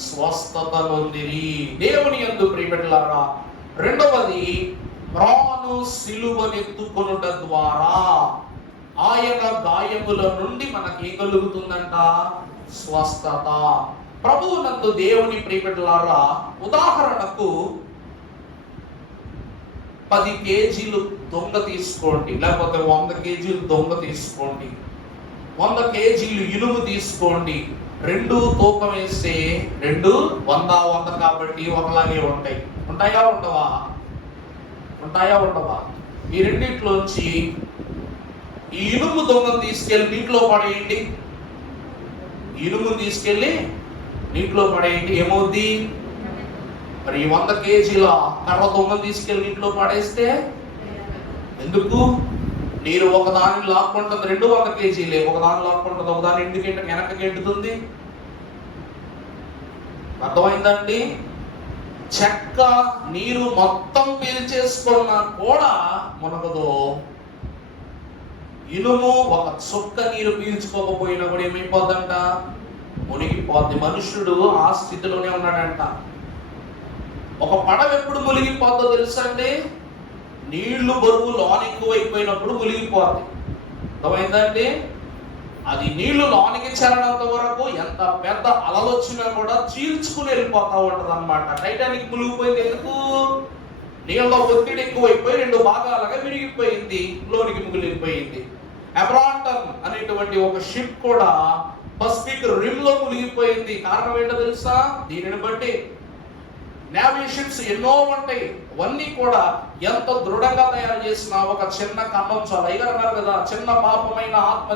స్వస్థత నొందిరి. దేవుని యందు ప్రియబిడ్డలారా, రెండవది మ్రాను సిలువనెత్తుకొనుట ద్వారా ఆయన గాయముల నుండి మనకి ఏం కలుగుతుందంట? స్వస్థత. ప్రభువునందు దేవుని ప్రియబిడ్డలారా, ఉదాహరణకు 10 కేజీలు దొంగ తీసుకోండి, లేకపోతే 100 కేజీలు దొంగ తీసుకోండి, 100 కేజీలు ఇనుము తీసుకోండి. 2 తూకం వేస్తే 2 100 కాబట్టి ఒకలాగే ఉంటాయి. ఉంటాయా ఉండవా? ఉంటాయా ఉండవా? ఈ రెండిట్లోంచి ఈ ఇనుము దొంగను తీసుకెళ్లి నీటిలో పడేయండి. ఇనుము తీసుకెళ్లి నీటిలో పడేయండి, ఏమవుద్ది? మరి 100 కేజీల కర్ర దొంగను తీసుకెళ్లి నీటిలో పడేస్తే ఎందుకు? నీరు ఒకదాన్ని లాక్కుంటుంది, 200 కేజీలే ఒకదాన్ని లాక్కుంటుంది, ఒకదాని ఎందుకంటే వెనకకి ఎండుతుంది. అర్థమైందండి? చెక్క నీరు మొత్తం పీల్చేసుకున్నా కూడా మునగదు. ఇనుము ఒక చుక్క నీరు పీల్చుకోకపోయినా కూడా ఏమైపోద్దంట? మునిగిపోద్ది. మనుషుడు ఆ స్థితిలోనే ఉన్నాడంట. ఒక పడవ ఎప్పుడు మునిగిపోద్దో తెలుసా అండి? నీళ్లు బరువు లోన్ ఎక్కువైపోయినప్పుడు మునిగిపోద్ది. అర్థమైందండి? అది నీళ్లు లోనికి చేరనంత వరకు ఎంత పెద్ద అలలు వచ్చినా కూడా చీల్చుకుని వెళ్ళిపోతా ఉంటది అనమాట. టైటానిక్ మునిగిపోయింది ఎందుకు? నీళ్ళలో ఒత్తిడి ఎక్కువైపోయి 2 భాగాలుగా విరిగిపోయింది, లోనికి మునిగిపోయింది. అబ్రాంటన్ అనేటువంటి ఒక షిప్ కూడా పసిఫిక్ రిమ్ లో మునిగిపోయింది. కారణం ఏంటో తెలుసా? దీనిని బట్టి నేవీ షిప్స్ ఎన్నో ఉంటాయి, అవన్నీ కూడా ఎంత దృఢంగా తయారు చేసిన ఒక చిన్న కన్నం చాలు. అయ్యారు అన్నారు కదా, చిన్న పాపమైన ఆత్మ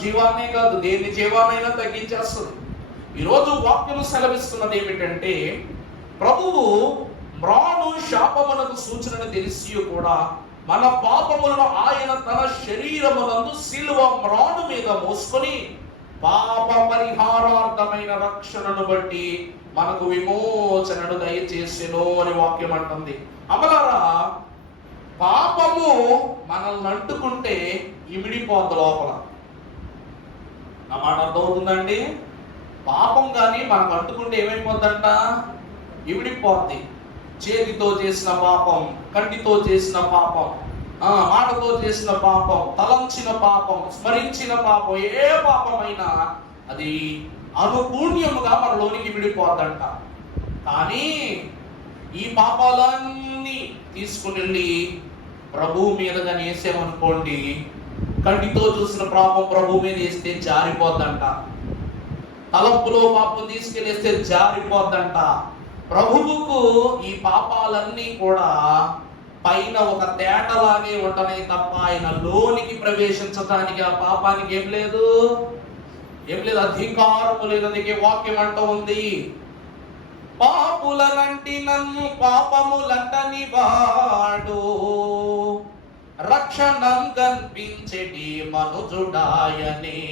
జీవాన్నే కాదు దేని జీవానైనా తగ్గించేస్తుంది. ఈరోజు వాక్యం సెలవిస్తున్నది ఏమిటంటే, ప్రభువు మ్రాను శాపమునకు సూచనను తెలిసి కూడా మన పాపములను ఆయన తన శరీరమునందు సిలువ మ్రాను మీద మోసుకొని పాప పరిహారార్థమైన రక్షణను బట్టి మనకు విమోచనను దయచేసెను అని వాక్యం అంటుంది. అమలారా, పాపము మనల్ని అంటుకుంటే ఇమిడిపోద్ది లోపల. నా మాట అర్థమవుతుందండి? పాపం కానీ మనకు అంటుకుంటే ఏమైపోద్దంట? ఇమిడిపోద్ది. చేతితో చేసిన పాపం, కంటితో చేసిన పాపం, మాటతో చేసిన పాపం, తలంచిన పాపం, స్మరించిన పాపం, ఏ పాపమైనా అది అనుపుణ్యముగా మనలోనికి విడిపోద్దంట. కానీ ఈ పాపాలన్నీ తీసుకుని వెళ్ళి ప్రభువు మీద కానీ వేసామనుకోండి, కంటితో చూసిన పాపం ప్రభు మీద వేస్తే జారిపోద్దంట. తలంపులో పాపం తీసుకెళ్ళేస్తే జారిపోద్దంట. ప్రభువుకు ఈ పాపాలన్నీ కూడా పైన ఒక తేటలాగే ఉంటనే తప్ప ఆయన లోనికి ప్రవేశించడానికి ఆ పాపానికి ఏం లేదు, అధికారము లేదు. అందుకే వాక్యం అంటూ ఉంది, పాపులనంటి నన్ను పాపములంటని వాడు రక్షణం కల్పించెటి మనుజుడాయని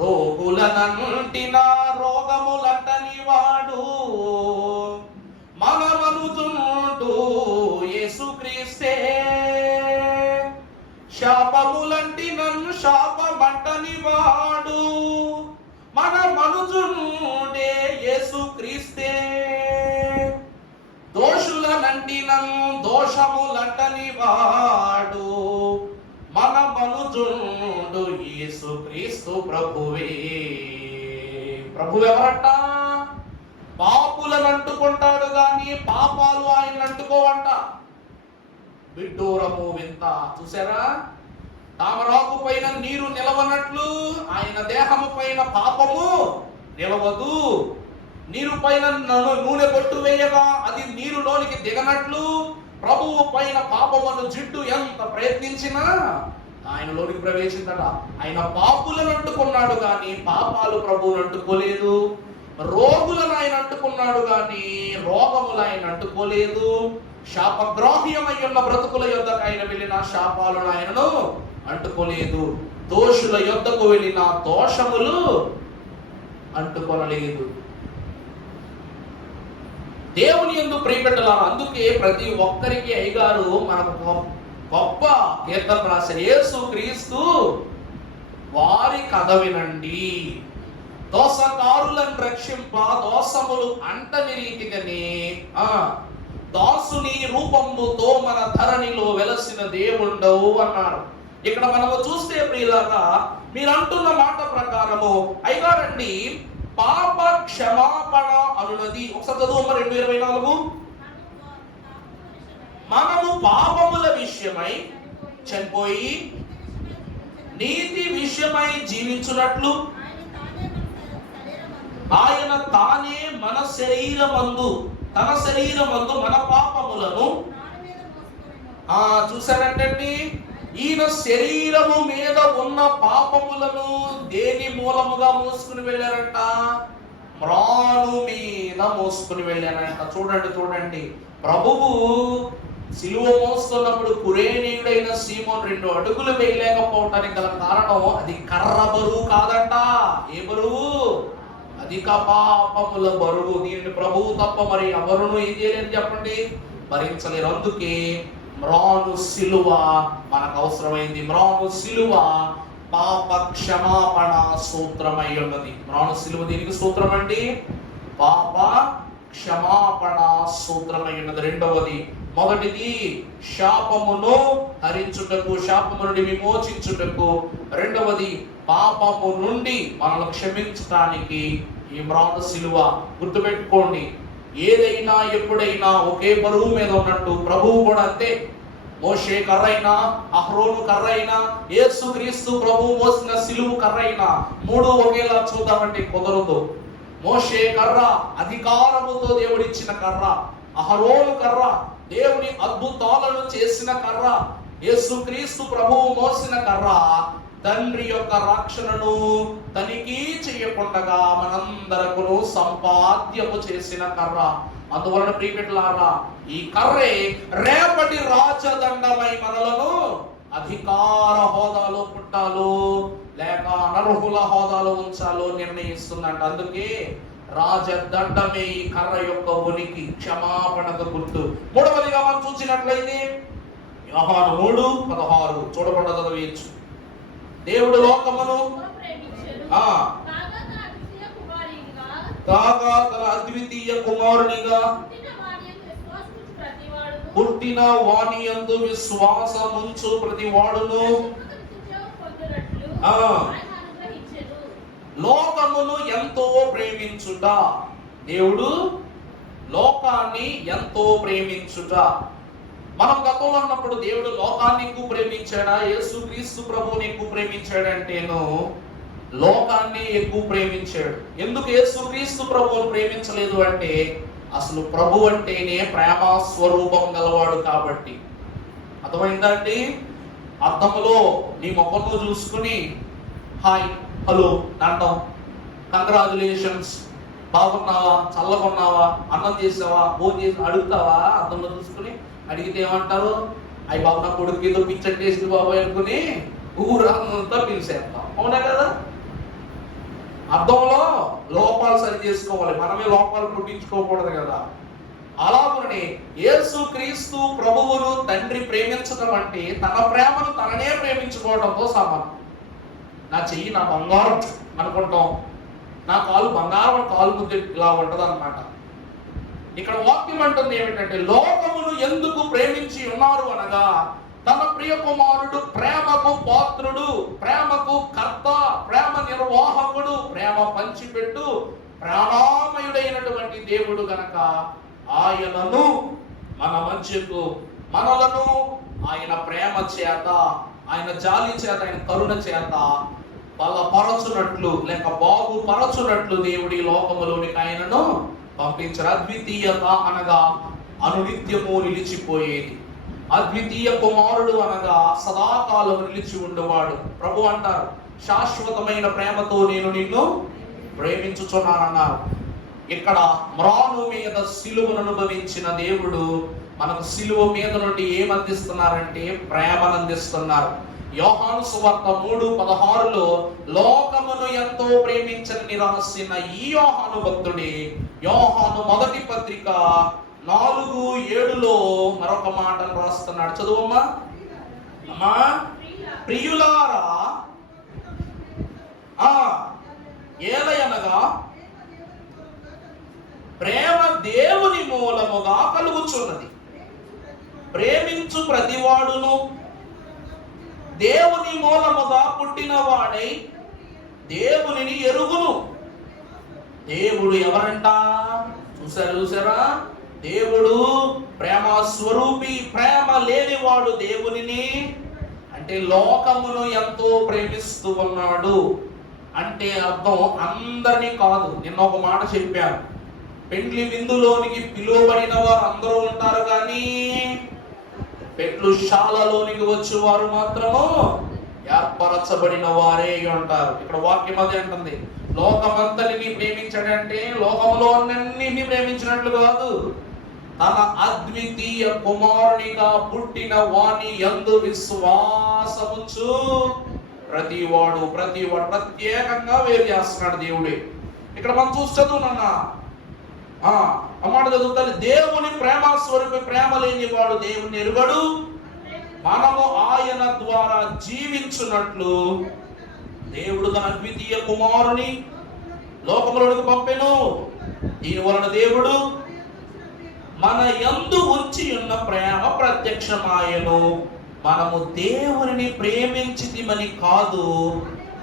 రోగులనంటిన రోగములంటని వాడు మన మనుజుండు యేసుక్రీస్తే. శాపములంటి నన్ను శాపమంటని వాడు మన మనుజుండే యేసుక్రీస్తే. దోషులనంటి నన్ను దోషములంటని వాడు మన మనుజుండు యేసుక్రీస్తు ప్రభువే. ప్రభు ఎవరట? పాపులను అంటుకుంటాడు గాని పాపాలు ఆయన అంటుకోవంట. విడ్డూరము వింత. చూసారా? తామరాకు పైన నీరు నిలవనట్లు ఆయన దేహము పైన పాపము నిలవదు. నీరు పైన నూనె బొట్టు వేయగా అది నీరులోనికి దిగనట్లు ప్రభువు పైన పాపమును జిడ్డు ఎంత ప్రయత్నించినా ఆయనలోనికి ప్రవేశించట. ఆయన పాపులను అంటుకున్నాడు గాని పాపాలు ప్రభువును అంటుకోలేదు. రోగులను ఆయన అంటుకున్నాడు గాని రోగములు ఆయన అంటుకోలేదు. శాపగ్రాహ్యమై ఉన్న బ్రతుకుల యొద్దకు ఆయన వెళ్ళిన శాపాలను ఆయనను అంటుకోలేదు. దోషుల యొద్దకు వెళ్ళిన దోషములు అంటుకొనలేదు. దేవుని యందు ప్రియబిడ్డలారా, అందుకే ప్రతి ఒక్కరికి అయ్యగారు మనకు గొప్ప కీర్తన రాశారు. యేసు క్రీస్తు వారి కథ వినండి, దోషకారులను రక్షింప దోషములు అంటని రీతిగానే దాసుని రూపముతో మన ధరణిలో వెలసిన దేవుండవు అన్నారు. ఇక్కడ మనము చూస్తే ప్రియులారా, మీరు అంటున్న మాట ప్రకారము అయ్యగారండి పాప క్షమాపణ అనున్నది. ఒకసారి చదువు 2:24. మనము పాపముల విషయమై చనిపోయి నీతి విషయమై జీవించున్నట్లు ఆయన తానే మన శరీరమందు తన శరీరమందు మన పాపములను చూసారంటండి. ఈయన శరీరము మీద ఉన్న పాపములను దేని మూలముగా మోసుకుని వెళ్ళారంట? మ్రాను మీద మోసుకుని వెళ్ళారంట. చూడండి ప్రభువు సిలువ మోస్తున్నప్పుడు కురేనీయుడైన సీమోను 2 అడుగులు వేయలేకపోవటానికి గల కారణం అది కర్ర బరువు కాదంట. ఏ బరువు? అధిక పాపముల బరువు. దీనిని ప్రభువు తప్ప మరి ఎవరును ఏం చేయలేని చెప్పండి, భరించలేరు. అందుకే మ్రాను సిలువ మనకు అవసరమైంది. మ్రాను సిలువ పాప క్షమాపణ సూత్రమై ఉన్నది. మ్రాను సిలువ దీనికి సూత్రం అండి, పాప క్షమాపణ సూత్రమై ఉన్నది. రెండవది, మొదటిది శాపమును హరించుటకు, శాపము నుండి విమోచించుటకు. రెండవది పాపము నుండి మనల్ని క్షమించడానికి ఈ మ్రాను సిలువ. గుర్తుపెట్టుకోండి, ఏదైనా ఎప్పుడైనా ఒకే బరువు మీద ఉన్నట్టు ప్రభువు కూడా అంతే. మోషే కర్రైనా, అహరోను కర్రైనా, యేసుక్రీస్తు ప్రభువు మోసిన సిలువు కర్రైనా 3 ఒకేలా చూద్దామంటే కుదరదు. మోషే కర్ర అధికారముతో దేవుడిచ్చిన కర్ర, అహరోను కర్ర దేవుని అద్భుతాలను చేసిన కర్ర, యేసుక్రీస్తు ప్రభువు మోసిన కర్ర తండ్రి యొక్క రక్షణను తనిఖీ చేయకుండా మనందరకును సంపాద్యము చేసిన కర్ర. అందువలన ప్రియబిడ్డలారా, ఈ కర్రే రేపటి రాజదండమై మనలను అధికార హోదాలో పుట్టాలో లేక అనర్హుల హోదాలో ఉంచాలో నిర్ణయిస్తుందంట. అందుకే రాజదండమే ఈ కర్ర యొక్క ఉనికి, క్షమాపణకు గుర్తు. మూడవదిగా మనం చూసినట్లయితే యోహాను 3:16 చూడకుండా చదివేయచ్చు. దేవుడు లోకమును కాగా తన అద్వితీయ కుమారునిగా పుట్టిన వాని యందు విశ్వాసముంచు ప్రతి వాడును లోకమును ఎంతో ప్రేమించుట. దేవుడు లోకాన్ని ఎంతో ప్రేమించుట. మనం గతంలో ఉన్నప్పుడు దేవుడు లోకాన్ని ఎక్కువ ప్రేమించాడా, యేసుక్రీస్తు ప్రభువుని ఎక్కువ ప్రేమించాడంటేను లోకాన్ని ఎక్కువ ప్రేమించాడు. ఎందుకు యేసుక్రీస్తు ప్రభువుని ప్రేమించలేదు అంటే అసలు ప్రభు అంటేనే ప్రేమ స్వరూపం గలవాడు కాబట్టి. అర్థమైందండి? అర్థంలో నీ ముఖంలో చూసుకుని హాయ్ హలో అంటాం, కంగ్రాచులేషన్స్, బాగున్నావా, చల్లగొన్నావా, అన్నం చేసావా, భోజనం చేసి అడుగుతావా? అర్థంలో చూసుకుని అడిగితే ఏమంటారు? అవి బాబు నా కొడుకు ఏదో పిచ్చర్ టేస్ట్ బాబు అనుకుని ఊరంతా పిలిచేస్తాం. అవునా కదా? అర్థంలో లోపాలు సరి చేసుకోవాలి, మనమే లోపాలు పుట్టించుకోకూడదు కదా. అలాగనే యేసు క్రీస్తు ప్రభువును తండ్రి ప్రేమించడం అంటే తన ప్రేమను తననే ప్రేమించుకోవడంతో సమానం. నా చెయ్యి నా బంగారం అనుకుంటాం, నా కాలు బంగారం కాలు ముద్ద ఇలా ఉంటది అన్నమాట. ఇక్కడ వాక్యం అంటుంది ఏమిటంటే, లోకమును ఎందుకు ప్రేమించి ఉన్నారు అనగా తన ప్రియ కుమారుడు ప్రేమకు పాత్రుడు, ప్రేమకు కర్త, ప్రేమ నిర్వాహకుడు, ప్రేమ పంచిపెట్టు ప్రాణామయుడైనటువంటి దేవుడు గనక ఆయనను మన మధ్యకు మనలను ఆయన ప్రేమ చేత, ఆయన జాలి చేత, ఆయన కరుణ చేత బలపరచునట్లు లేక బాగుపరచునట్లు దేవుడి లోకములోనికి ఆయనను పంపించారు. అద్వితీయత అనగా అనునిత్యము నిలిచిపోయేది. అద్వితీయ కుమారుడు అనగా సదాకాలం నిలిచి ఉండేవాడు. ప్రభు అంటారు, శాశ్వతమైన ప్రేమతో నేను నిన్ను ప్రేమించుచున్నానన్నారు. ఇక్కడ మ్రాను మీద సిలువను అనుభవించిన దేవుడు మనకు సిలువ మీద నుండి ఏమందిస్తున్నారంటే ప్రేమను అందిస్తున్నారు. యోహాను సువార్త 3:16లో లోకమును ఎంతో ప్రేమించని రాసిన ఈ యోహాను భక్తుడే యోహాను మొదటి పత్రిక 4:7లో మరొక మాటను రాస్తున్నాడు. చదువమ్మా. అమ్మా, ప్రియులారా, ఏలయనగా ప్రేమ దేవుని మూలముగా కలుగుచున్నది. ప్రేమించు ప్రతివాడును దేవుని మూలముగా పుట్టిన వాడై దేవునిని ఎరుగును. దేవుడు ఎవరంట? చూసారా? దేవుడు ప్రేమ స్వరూపి. ప్రేమ లేనివాడు దేవునిని అంటే లోకమును ఎంతో ప్రేమిస్తూ ఉన్నాడు అంటే అర్థం అందరినీ కాదు. నిన్న ఒక మాట చెప్పాను, పెండ్లి విందులోనికి పిలువబడిన వారు అందరూ ఉంటారు, కానీ పెట్లు శాలలోనికి వచ్చేవారు మాత్రము ఏర్పరచబడిన వారే ఉంటారు. ఇక్కడ వాక్యం అదే అంటుంది, లోకమంతటిని ప్రేమించాడంటే లోకంలో అన్నింటినీ ప్రేమించినట్లు కాదు, తన అద్వితీయ కుమారునిగా పుట్టిన వాని యందు విశ్వాసముంచు ప్రతివాడు ప్రత్యేకంగా వేరు చేస్తున్నాడు దేవుడే. ఇక్కడ మనం చదువునన్న అమ్మాట చదువుతాను, దేవుని ప్రేమ స్వరూపి, ప్రేమ లేని వాడు దేవుని ఎరుగడు. మనము ఆయన ద్వారా జీవించున్నట్లు దేవుడు తన అద్వితీయ కుమారుని లోకములోనికి పంపెను. దీని వలన దేవుడు మన యందు ఉంచి ఉన్న ప్రేమ ప్రత్యక్షమాయను. మనము దేవుని ప్రేమించితిమని కాదు,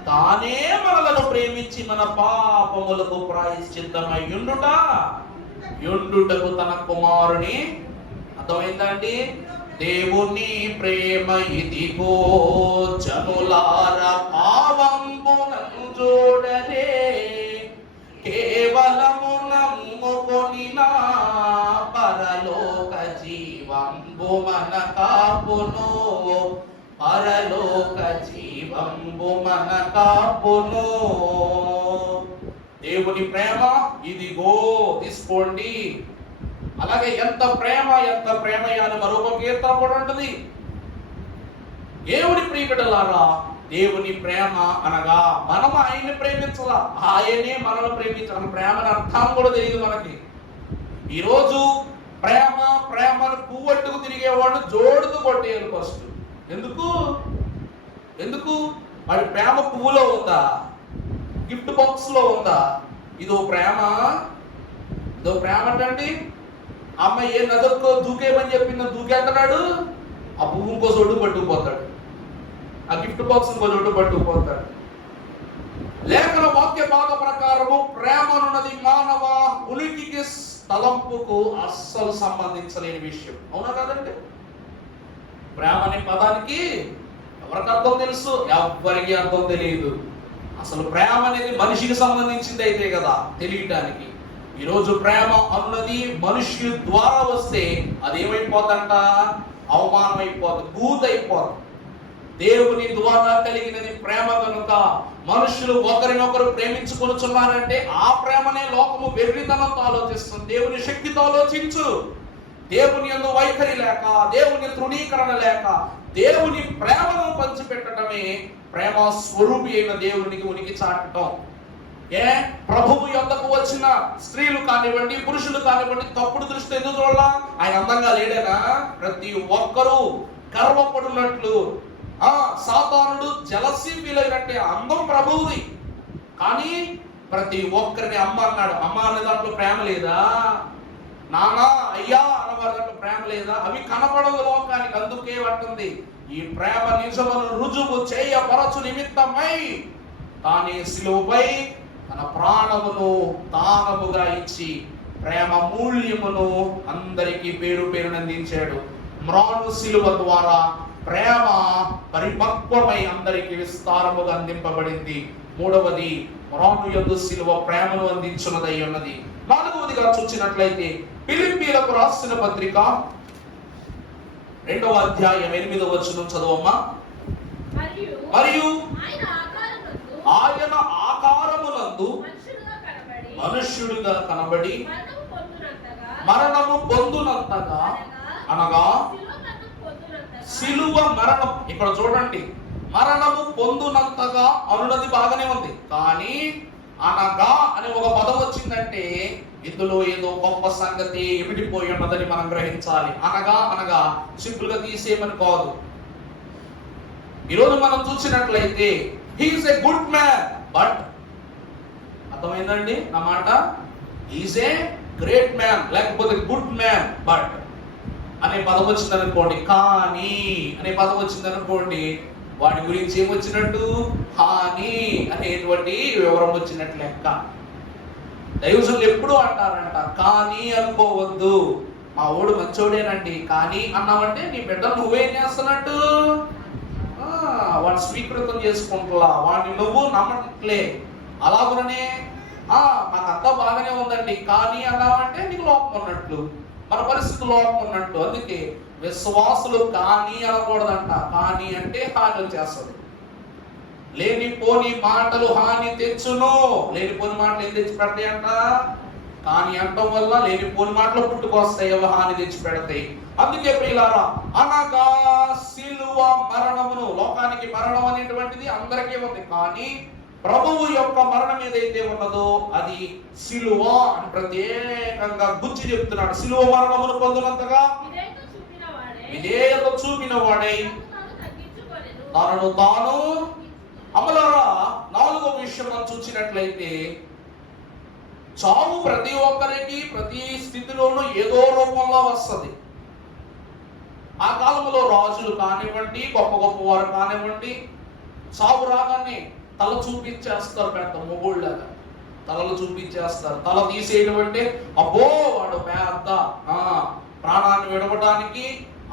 తానే మనలను ప్రేమించి మన పాపములకు ప్రాయశ్చిత్తమై యుండుటకు తన కుమారుని. అర్థమైందండి? దేవుని ప్రేమ ఇదిగో జనులార పావంబునను చూడరే, కేవలము నమ్ముకొని నా పరలోక జీవంబు మన కాపును, పరలోక జీవంబు మన కాపును. దేవుని ప్రేమ ఇదిగో, తీసుకోండి. అలాగే ఎంత ప్రేమయాని మరొక కీర్తన కూడా ఉంటుంది. దేవుని ప్రియబిడ్డలారా, దేవుని ప్రేమ అనగా మనం ఆయన్ని ప్రేమించాలా, ఆయనే మనల్ని ప్రేమించాలి. ప్రేమని అర్థం కూడా తెలియదు మనకి. ఈరోజు ప్రేమను పువ్వట్టుకు తిరిగేవాడు జోడుతూ కొట్టేయాలి ఫస్ట్. ఎందుకు వాడి ప్రేమ పువ్వులో ఉందా, గిఫ్ట్ బాక్స్ లో ఉందా? ఇదో ప్రేమ అంటండి. అమ్మ ఏ నదుకో దూకేమని చెప్పిందో దూకేస్తున్నాడు, ఆ పువ్వు ఇంకో చోటు పట్టుకుపోతాడు, ఆ గిఫ్ట్ బాక్స్ ఇంకో చోటు పట్టుకుపోతాడు. లేఖన వాక్య భాగ ప్రకారము ప్రేమ అన్నది మానవ ఉనికికి తలంపుకు అస్సలు సంబంధించలేని విషయం. అవునా కాదండి? ప్రేమ అనే పదానికి ఎవరికి అర్థం తెలుసు? ఎవ్వరికి అర్థం తెలియదు. అసలు ప్రేమ అనేది మనిషికి సంబంధించింది అయితే కదా తెలియటానికి. ఈరోజు ప్రేమ అన్నది మనుష్యు ద్వారా వస్తే అది ఏమైపోతుందంట? అవమానం అయిపోతుంది, బూతైపోతుంది. దేవుని ద్వారా కలిగినది ప్రేమ కనుక మనుషులు ఒకరినొకరు ప్రేమించుకొనుచున్నారంటే ఆ ప్రేమనే లోకము వెర్రితనంతో ఆలోచిస్తుంది. దేవుని శక్తితో ఆలోచించు. దేవుని యందు వైఖరి లేక, దేవుని తృణీకరణ లేక, దేవుని ప్రేమను పంచిపెట్టడమే ప్రేమ స్వరూపి అయిన దేవునికి ఉనికి చాటటం. ప్రభువు యొద్దకు వచ్చిన స్త్రీలు కానివ్వండి, పురుషులు కానివ్వండి, తప్పుడు దృష్టి ఎందుకు చూడాల? ఆయన అందంగా లేడేనా? ప్రతి ఒక్కరూ గర్వపడినట్లు, సాతానుడు జలసీ ఫీల్ అయినట్టే అందం ప్రభువుది. కానీ ప్రతి ఒక్కరిని అమ్మ అన్నాడు. అమ్మ అనే దాంట్లో ప్రేమ లేదా? నానా అయ్యా అన్నవారి దాంట్లో ప్రేమ లేదా? అవి కనపడవు లోకానికి. అందుకే పడుతుంది ఈ ప్రేమ నిజమును రుజువు చేయపరచు నిమిత్తమై తానే శిలువపై తన ప్రాణమును దానముగా ఇచ్చి ప్రేమ మూల్యమును అందరికీ పేరు పేరునందించాడు. మ్రాను శిలువ ద్వారా ప్రేమ పరిపక్వమై అందరికీ విస్తారముగా అందింపబడింది. మూడవది, మ్రాను యందు శిలువ ప్రేమను అందించున్నదై ఉన్నది. నాలుగవదిగా చూసినట్లయితే ఫిలిప్పీలకు రాసిన పత్రిక 2వ అధ్యాయం 8వ వచనం చదవమ్మా. మరియు ఆయన ఆకారమునందు మనుష్యుడిగా కనబడి మరణము పొందునంతగా, అనగా శిలువ మరణం. ఇక్కడ చూడండి, మరణము పొందునంతగా అనున్నది బాగానే ఉంది. కానీ అనగా అనే ఒక పదం వచ్చిందంటే ఇందులో ఏదో గొప్ప సంగతి ఎమిడిపోయి ఉన్నదని మనం గ్రహించాలి. అనగా అనగా సింపుల్ గా తీసేయమని కాదు. ఈరోజు మనం చూసినట్లయితే he is a good man, but అర్థమైందండి నా మాట? హీఈస్ ఏ గ్రేట్ మ్యాన్, లేకపోతే గుడ్ మ్యాన్ బట్ అనే పదం వచ్చిందనుకోండి, కానీ అనే పదం వచ్చిందనుకోండి, వాడి గురించి ఏమొచ్చినట్టు? హాని అనేటువంటి వివరం వచ్చినట్లు లెక్క. దైవజనులు ఎప్పుడు అంటారంట, కానీ అనుకోవద్దు, మా ఓడు మంచోడేనండి, కానీ అన్నావంటే నీ బిడ్డ నువ్వేం చేస్తున్నట్టు? వాడిని స్వీకృతం చేసుకుంటులా, వాడిని నువ్వు నమ్మట్లే. అలాగనే మాకంతా బాగానే ఉందండి కానీ అన్నావంటే నీకు లోపం ఉన్నట్లు, మన పరిస్థితి లోపం ఉన్నట్టు. అందుకే విశ్వాసులు కానీ అనకూడదంట. కానీ అంటే హాని వచ్చేస్తుంది. లేనిపోని మాటలు హాని తెచ్చును. లేనిపోని మాటలు ఏం తెచ్చి పెడతాయి అంట? కానీ అంటం వల్ల లేనిపోని మాటలు పుట్టుకొస్తాయి, అవి హాని తెచ్చి పెడతాయి. అందుకే ప్రియులారా, అనగా శిలువ మరణమును, లోకానికి మరణం అనేటువంటిది అందరికీ ఉంది, కానీ ప్రభువు యొక్క మరణం ఏదైతే ఉన్నదో అది శిలువ అని ప్రత్యేకంగా గుర్చి చెప్తున్నాడు. శిలువ మరణమును పొందినంతగా విధేయత చూపిన వాడై తనను తాను. అమలారా, 4వ విషయం మనం చూసినట్లయితే చావు ప్రతి ఒక్కరికి ప్రతి స్థితిలోనూ ఏదో రూపంలో వస్తుంది. ఆ కాలంలో రాజులు కానివ్వండి, గొప్ప గొప్ప వారు కానివ్వండి, చావు రాగానే తల చూపించేస్తారు. పెద్ద మొగుళ్ళగా తలలు చూపించేస్తారు. తల తీసేయడం అంటే అబ్బో వాడు పెద్ద ప్రాణాన్ని విడవడానికి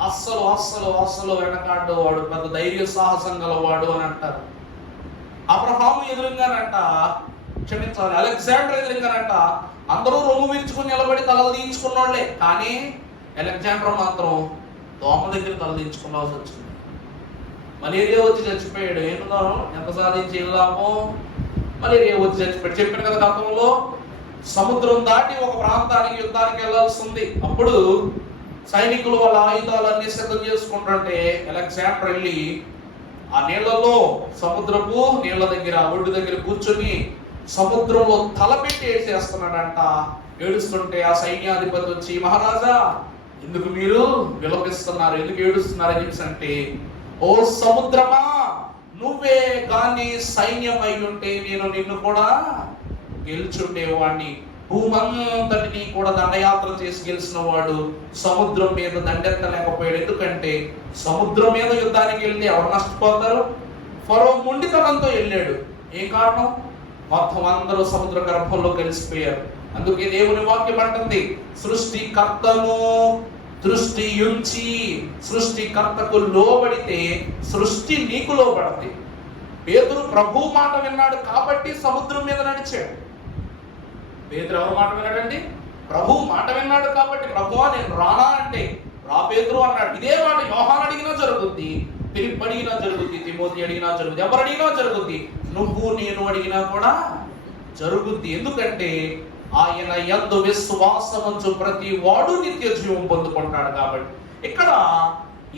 అస్సలు అస్సలు అస్సలు వెనకాడు, వాడు పెద్ద ధైర్య సాహసం గలవాడు అని అంటారు. అబ్రహాము ఎదురుగానంట, క్షమించాలి, అలెగ్జాండర్ ఎదురుగానంట అందరూ రొమ్ము విరుచుకుని నిలబడి తలలు తీయించుకున్నోళ్లే, కానీ అలెగ్జాండర్ మాత్రం దోమ దగ్గర తల తీయించుకోవాల్సి వచ్చింది. మలేరియా వచ్చి చచ్చిపోయాడు. ఏంటో ఎంత సాధించి వెళ్ళామో, మలేరియా వచ్చి చచ్చిపోయాడు. చెప్పాను కదా గతంలో, సముద్రం దాటి ఒక ప్రాంతానికి యుద్ధానికి వెళ్లాల్సి ఉంది. అప్పుడు సైనికులు వాళ్ళ ఆయుధాలన్నీ సిద్ధం చేసుకుంటుంటే అలెగ్జాండర్ వెళ్ళి ఆ నీళ్లలో, సముద్రపు నీళ్ల దగ్గర, ఒడ్డు దగ్గర కూర్చొని సముద్రంలో తలపెట్టి ఏడ్చేస్తున్నాడంట. ఏడుస్తుంటే ఆ సైన్యాధిపతి వచ్చి, మహారాజా ఎందుకు మీరు విలపిస్తున్నారు, ఎందుకు ఏడుస్తున్నారు అని చెప్పి అంటే, ఓ సముద్రమా, నువ్వే కానీ సైన్యం అయి ఉంటే నేను నిన్ను కూడా గెలుచుండేవాడిని. భూమంతటిని కూడా దండయాత్ర చేసి గెలిచిన వాడు సముద్రం మీద దండెత్తలేకపోయాడు. ఎందుకంటే సముద్రం మీద యుద్ధానికి వెళ్తే ఎవరు నష్టపోతారు? ఫరో మొండితనంతో వెళ్ళాడు. ఏ కారణం? మొత్తం అందరూ సముద్ర గర్భంలో కలిసిపోయారు. అందుకే దేవుని వాక్యం అంటుంది, సృష్టికర్తను దృష్టి ఉంచి సృష్టికర్తకు లోబడితే సృష్టి నీకు లోబడది. పేతురు ప్రభు మాట విన్నాడు కాబట్టి సముద్రం మీద నడిచాడు. పేతురు ఎవరి మాట విన్నాడండి? ప్రభు మాట విన్నాడు కాబట్టి, ప్రభువా నేను రానా అంటే రా పేతురు అన్నాడు. ఇదే మాట యోహాను అడిగినా జరుగుద్ది, ఫిలిప్ అడిగినా జరుగుద్ది, తిమోతి అడిగినా జరుగుద్ది, ఎవరు అడిగినా జరుగుద్ది, నువ్వు నేను అడిగినా కూడా జరుగుద్ది. ఎందుకంటే ఆయన యందు విశ్వాసముంచు ప్రతి వాడు నిత్య జీవం పొందుకుంటాడు. కాబట్టి ఇక్కడ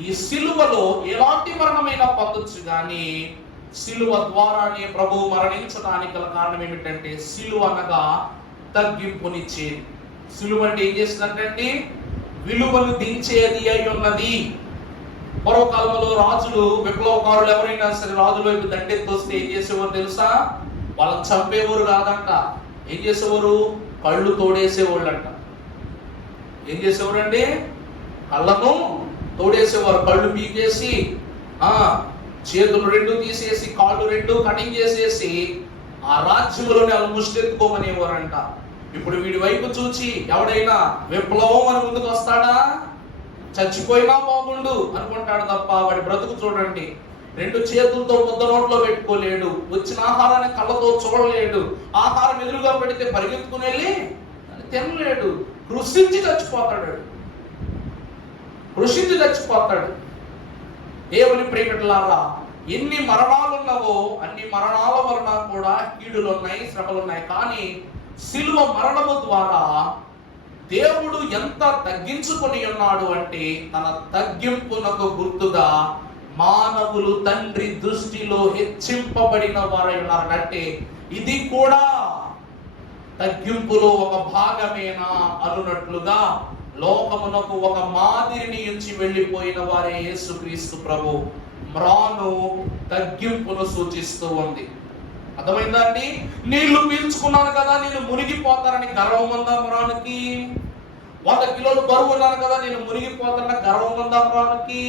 ఈ సిలువలో ఎలాంటి మరణమైనా పొందొచ్చు, కానీ సిలువ ద్వారానే ప్రభువు మరణించడానికి గల కారణం ఏమిటంటే సిలువ అనగా తగ్గింపునిచ్చేది. సిలువ అంటే ఏం చేసినట్టండి? విలువను దించేది అయి ఉన్నది. పూర్వకాలంలో రాజులు, విప్లవకారులు ఎవరైనా సరే రాజుల వైపు దండెత్తి వస్తే ఏం చేసేవారు తెలుసా? వాళ్ళని చంపేవారు కాదంట. ఏం చేసేవారు? కళ్ళు తోడేసేవాళ్ళంట. ఏం చేసేవారండి? కళ్ళను తోడేసేవారు. కళ్ళు పీకేసి చేతులు రెండు తీసేసి కాళ్ళు రెండు కటింగ్ చేసేసి ఆ రాజ్యంలోనే వాళ్ళు ముష్టెత్తుకోమనేవారంట. ఇప్పుడు వీడి వైపు చూచి ఎవడైనా విప్లవం అని ముందుకు వస్తాడా? చచ్చిపోయినా బాగుండు అనుకుంటాడు తప్ప వాడి బ్రతుకు చూడండి. రెండు చేతులతో ముద్ద నోట్లో పెట్టుకోలేడు, వచ్చిన ఆహారాన్ని కళ్ళతో చూడలేడు, ఆహారం ఎదురుగా పెడితే పరిగెత్తుకుని వెళ్ళి తినలేడు, కృషించి చచ్చిపోతాడు. దేవుని ప్రియమిట్లారా, ఎన్ని మరణాలు ఉన్నావో అన్ని మరణాల వలన కూడా కీడులు ఉన్నాయి, శ్రమలు ఉన్నాయి. కానీ సిలువ మరణము ద్వారా దేవుడు ఎంత తగ్గించుకొని ఉన్నాడు అంటే తన తగ్గింపునకు గుర్తుగా మానవులు తండ్రి దృష్టిలో హెచ్చింపబడిన వారై ఉన్నారంటే ఇది కూడా తగ్గింపులో ఒక భాగమేనా అనున్నట్లుగా లోకమునకు ఒక మాదిరిని ఉంచి వెళ్ళిపోయిన వారే యేసుక్రీస్తు ప్రభు. మ్రాను తగ్గింపును సూచిస్తూ ఉంది. అర్థమైందా అండి? నీళ్లు పీల్చుకున్నాను కదా నేను మునిగిపోతానని గర్వం ఉందా మ్రానుకి? 100 కిలోలు బరువు ఉన్నాను కదా నేను మునిగిపోతానని గర్వం ఉందా మ్రానుకి?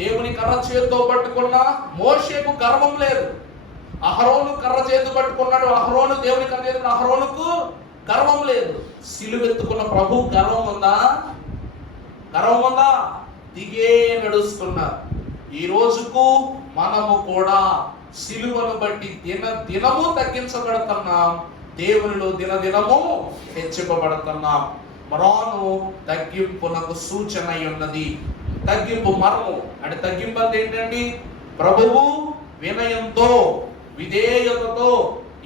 దేవుని కర్ర చేతితో పట్టుకున్న మోషేకు గర్వం లేదు. అహరోను కర్ర చేతి పట్టుకున్నాడు, అహరోను దేవుని కర్ర చేతుకున్న అహరోనుకు గర్వం లేదు. సిలువెత్తుకున్న ప్రభు గర్వం ఉందా? దిగే నడుస్తున్నారు. ఈ రోజుకు మనము కూడా సిలువను బట్టి దినము తగ్గించబడుతున్నాం, దేవునిలో దినదినము హెచ్చింపబడుతున్నాం. మ్రాను తగ్గింపునకు సూచన ఉన్నది. తగ్గింపు మరము అంటే తగ్గింపు అంటే ఏంటండి? ప్రభువు వినయంతో విధేయతతో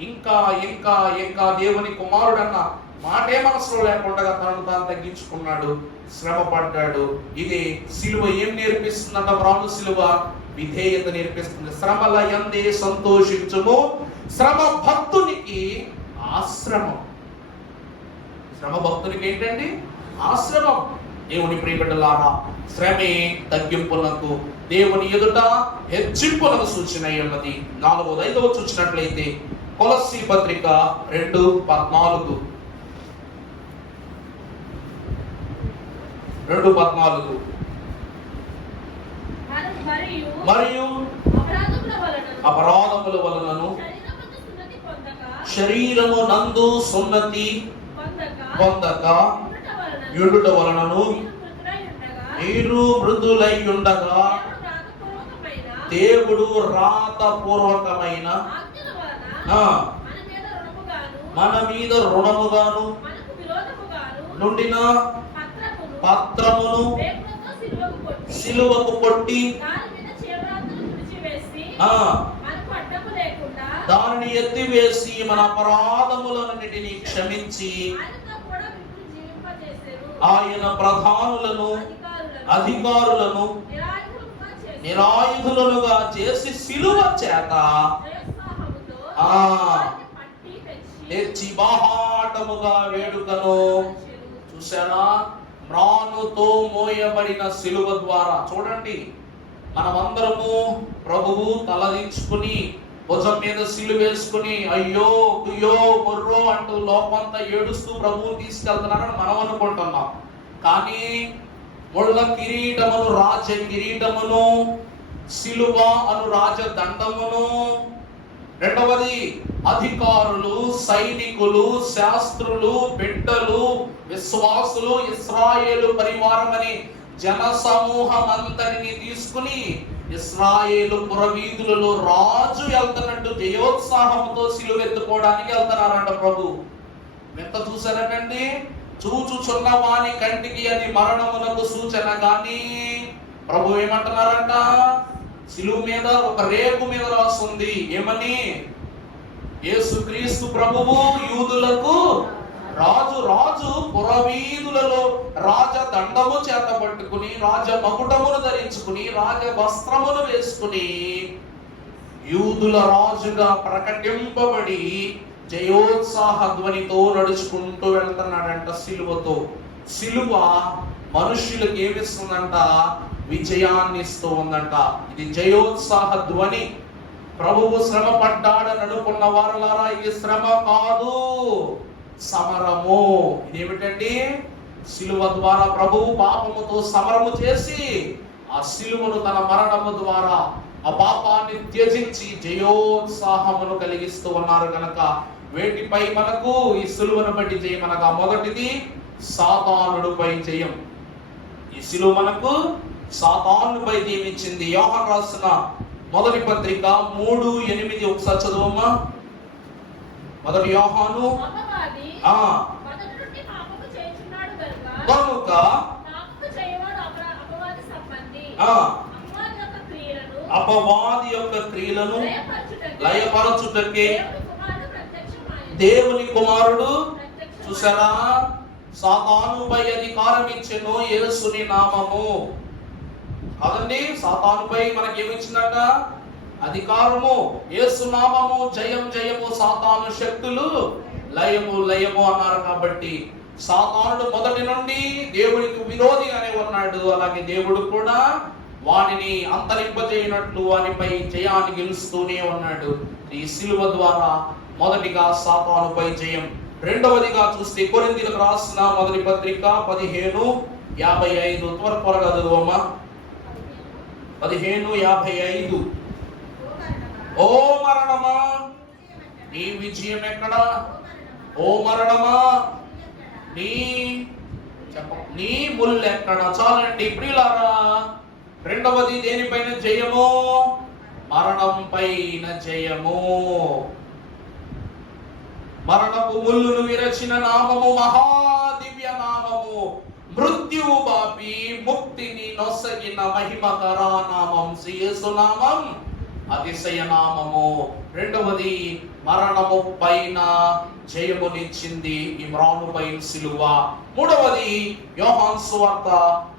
ఇంకా ఇంకా ఇంకా దేవుని కుమారుడన్న మాటే మనసులో లేకుండా తనను తాను తగ్గించుకున్నాడు, శ్రమ పడ్డాడు. ఇది సిలువ ఏం నేర్పిస్తుందంట? మ్రాను సిలువ విధేయత నేర్పిస్తుంది. శ్రమల యందే సంతోషించుము, శ్రమ భక్తునికి ఆశ్రమం. శ్రమ భక్తునికి ఏంటండి? ఆశ్రమం. దేవుని ప్రియబిడ్డలారా, శ్రమే తగ్గింపులకు, దేవుని ఎదుట హెచ్చింపులకు సూచన ఉన్నది. 4వ 5వ చూసినట్లయితే కొలస్సీ పత్రిక 2:14 మరియు అపరాధముల వలనను శరీరము నందు సున్నతి పొందక యుండుట వలనను మీరు మృదులై ఉండగా దేవుడు రాతపూర్వకమైన మన మీద రుణముగాను నుండిన పత్రమును సిలువకు కొట్టి దానిని ఎత్తివేసి మన అపరాధములన్నిటిని క్షమించి ఆయన ప్రధానులను అధికారులను నిరాయుధులుగా చేసి సిలువ చేత తెచ్చి బాహాటముగా వేడుకను. చూసారా? మ్రానుతో మోయబడిన సిలువ ద్వారా చూడండి, మనమందరము ప్రభువు తలదించుకుని భుజం మీద సిలువ వేసుకుని అయ్యో కుయ్యో మొర్రో అంటూ లోపంతా ఏడుస్తూ ప్రభువు తీసుకెళ్తున్నారని మనం అనుకుంటున్నాం. కానీ ముళ్ళ కిరీటమును రాజ కిరీటమును, సిలువ అను రాజ దండమును, రెండవది అధికారులు, సైనికులు, శాస్త్రులు, బిడ్డలు, విశ్వాసులు, ఇశ్రాయేలు పరివారం అని జన సమూహం అంతటిని తీసుకుని ఇశ్రాయేలు పురవీధులలో రాజు వెళ్తున్నట్టు జయోత్సాహంతో సిలువెత్తుకోవడానికి వెళ్తున్నారంట ప్రభు. ఎంత చూసారటండి? చూచుచున్న వాని కంటికి అది మరణమునకు సూచన. కానీ ప్రభు ఏమంటున్నారంట? సిలువ మీద ఒక రేపు మీద రాస్తుంది ఏమని? యేసుక్రీస్తు ప్రభువు యూదులకు రాజు. రాజు పురవీధులలో రాజ దండము చేత పట్టుకుని, రాజ మకుటమును ధరించుకుని, రాజ వస్త్రమును వేసుకుని యూదుల రాజుగా ప్రకటింపబడి జయోత్సాహ ధ్వనితో నడుచుకుంటూ వెళ్తున్నాడంట సిలువతో. సిలువ మనుష్యులకు ఏమిస్తుందంట? విజయాన్ని ఇస్తూ ఉందంట. ఇది జయోత్సాహ ధ్వని. ప్రభువు శ్రమ పడ్డాడని అనుకున్న వారలారా, ఇది శ్రమ కాదు, సమరము. ఇదేమిటండి? సిలువ ద్వారా ప్రభువు పాపముతో సమరము చేసి ఆ సిలువను తన మరణము ద్వారా ఆ పాపాన్ని త్యజించి జయోత్సాహమును కలిగిస్తూ ఉన్నారు కనుక వేటిపై మనకు ఈ సిలువను బట్టి జయం అనగా మొదటిది సాతానుడిపై జయం. ఈ సిలువ మనకు సాతానుపై జయం ఇచ్చింది. యోహాను రాసిన మొదటి పత్రిక 3:8 ఒకసారి చదువమ్మా. మొదటి యోహాను కనుక అపవాది యొక్క క్రియలను లయపరచుటకే దేవుని కుమారుడు, చూసారా, సాతానుపై అధికారం ఇచ్చెను యేసుని నామము. కాదండి, సాతానుపై మనకి ఏమిచ్చిందట? అధికారము. యేసు నామము. జయం జయము. సాతాను శక్తులు లయము లయము అన్నారు. కాబట్టి సాతానుడు మొదటి నుండి దేవునికి విరోధిగానే ఉన్నాడు. అలాగే దేవుడు కూడా వానిని అంతరింపజేయనట్లు వానిపై జయాన్ని గెలుస్తూనే ఉన్నాడు. ఈ సిలువ ద్వారా మొదటిగా సాతానుపై జయం. రెండవదిగా చూస్తే కొరింథీయులకు రాసిన మొదటి పత్రిక 15:55 త్వరగా చదువమ్మా. 15:55. ఓ మరణమా నీ విజయం ఎక్కడ? ఓ మరణమా నీ ముల్లెక్కడ? చాలండి ప్రియులారా. రెండవది దేనిపైన జయము? మరణం పైన జయము. మరణపు ముల్లును విరచిన నామము మహాదివ్య నామము. మృత్యువు బాపి ముక్తిని నొసగిన మహిమకర నామం యేసు నామం, అతిశయ నామము. రెండవది మరణము పైన జయమునిచ్చింది ఇమ్రాను పైన సిలువ. మూడవది యోహాను సువార్త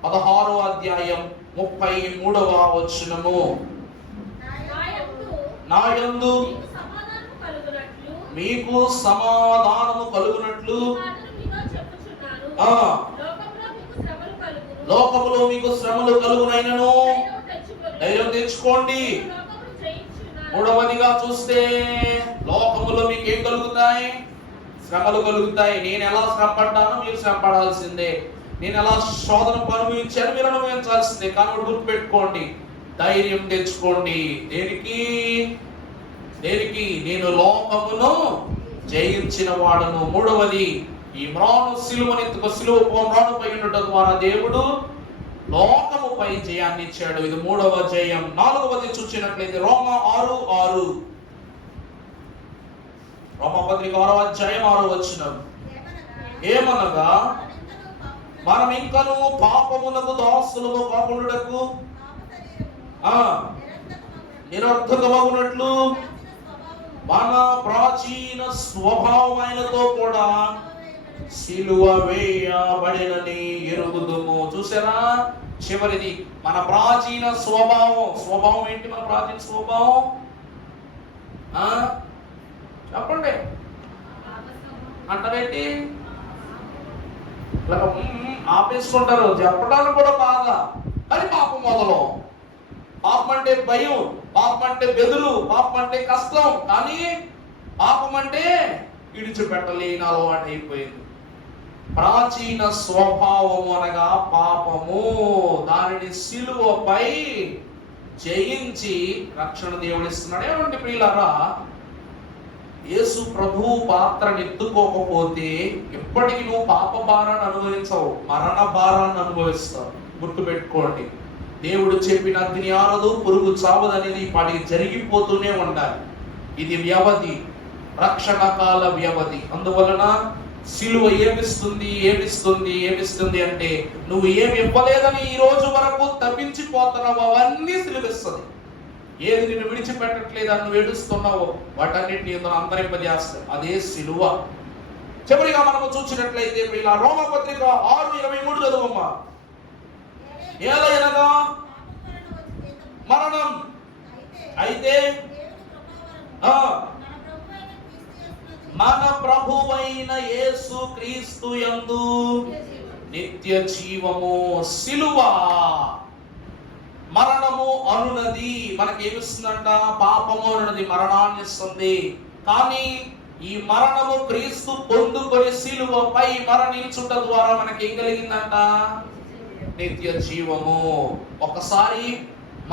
16వ అధ్యాయం 33వ వచనము. నాయందు మీకు సమాధానము కలుగునట్లు లోకములో మీకు శ్రమలు కలుగునైనను ధైర్యం తెచ్చుకోండి. మూడవదిగా చూస్తే లోకములో మీకు ఏం కలుగుతాయి? శ్రమలు కలుగుతాయి. నేను ఎలా శ్రమ పడ్డానో మీరు శ్రమ పడాల్సిందే. నేను ఎలా శోధన అనుభవించాను మీరు అనుభవించాల్సిందే. కానీ గుర్తు పెట్టుకోండి, ధైర్యం తెచ్చుకోండి. దేనికి? నేను లోకమును జయించిన వాడును. మూడవది ఈ మ్రాను సిలువ మ్రానుపై ఉండటం ద్వారా దేవుడు లోకముపై జయాన్ని ఇచ్చాడు. ఇది మూడవ జయం. నాలుగవది చూసినట్లయితే రోమా 6:6 రోమపత్రిక 6వ అధ్యాయం 6వ వచనం. ఏమనగా మనం ఇంకను పాపమునకు దాసులము కాకుండుటకు నిరర్థకమగునట్లు మన ప్రాచీన స్వభావమైనతో కూడా సిలువ వేయబడినని ఎరుగుదుము. చూసారా? చివరిది మన ప్రాచీన స్వభావం ఏంటి? మన ప్రాచీన స్వభావం చెప్పండి. అంటారేంటి? ఆపేసుకుంటారు. చెప్పడానికి కూడా బాగా. కానీ పాపం మొదలు. పాపం అంటే భయం, పాపం అంటే బెదురు, పాపం అంటే కష్టం. కానీ పాపం అంటే విడిచిపెట్టలేని అలవాటు అయిపోయింది. ప్రాచీన స్వభావము అనగా పాపము. దానిని సిలువపై జయించి రక్షణ దేవుడిస్తున్నాడు. ఏమంటే ప్రియులారా, యేసు ప్రభువు పాత్రను ఎత్తుకోకపోతే ఎప్పటికీ నువ్వు పాప భారాన్ని అనుభవించవు, మరణ భారాన్ని అనుభవిస్తావు. గుర్తుపెట్టుకోండి. దేవుడు చెప్పిన అగ్ని ఆరదు, పురుగు చావదు అనేది వాటికి జరిగిపోతూనే ఉండాలి. ఇది వ్యవధి, రక్షణ కాల వ్యవధి. అందువలన సిలువ ఏమిస్తుంది అంటే నువ్వు ఏమి ఇవ్వలేదని ఈ రోజు వరకు తప్పించిపోతున్నావు అవన్నీ సిలువిస్తుంది. ఏది నిన్ను విడిచిపెట్టట్లేదని నువ్వు ఏడుస్తున్నావో వాటన్నిటిని అంతరింపజేస్తావు. అదే సిలువ. చివరిగా మనము చూసినట్లయితే ఇలా రోమపత్రిక 6:23 చదువమ్మా. ఏలయనగా మరణం అయితే మన ప్రభువైన యేసు క్రీస్తు యందు నిత్య జీవము. సిలువ మరణము అనున్నది మనకేమిస్తుందంట? పాపము అనున్నది మరణాన్ని ఇస్తుంది. కానీ ఈ మరణము క్రీస్తు పొందుకొని సిలువపై మరణించుట ద్వారా మనకేం కలిగిందంట? నిత్య జీవము. ఒకసారి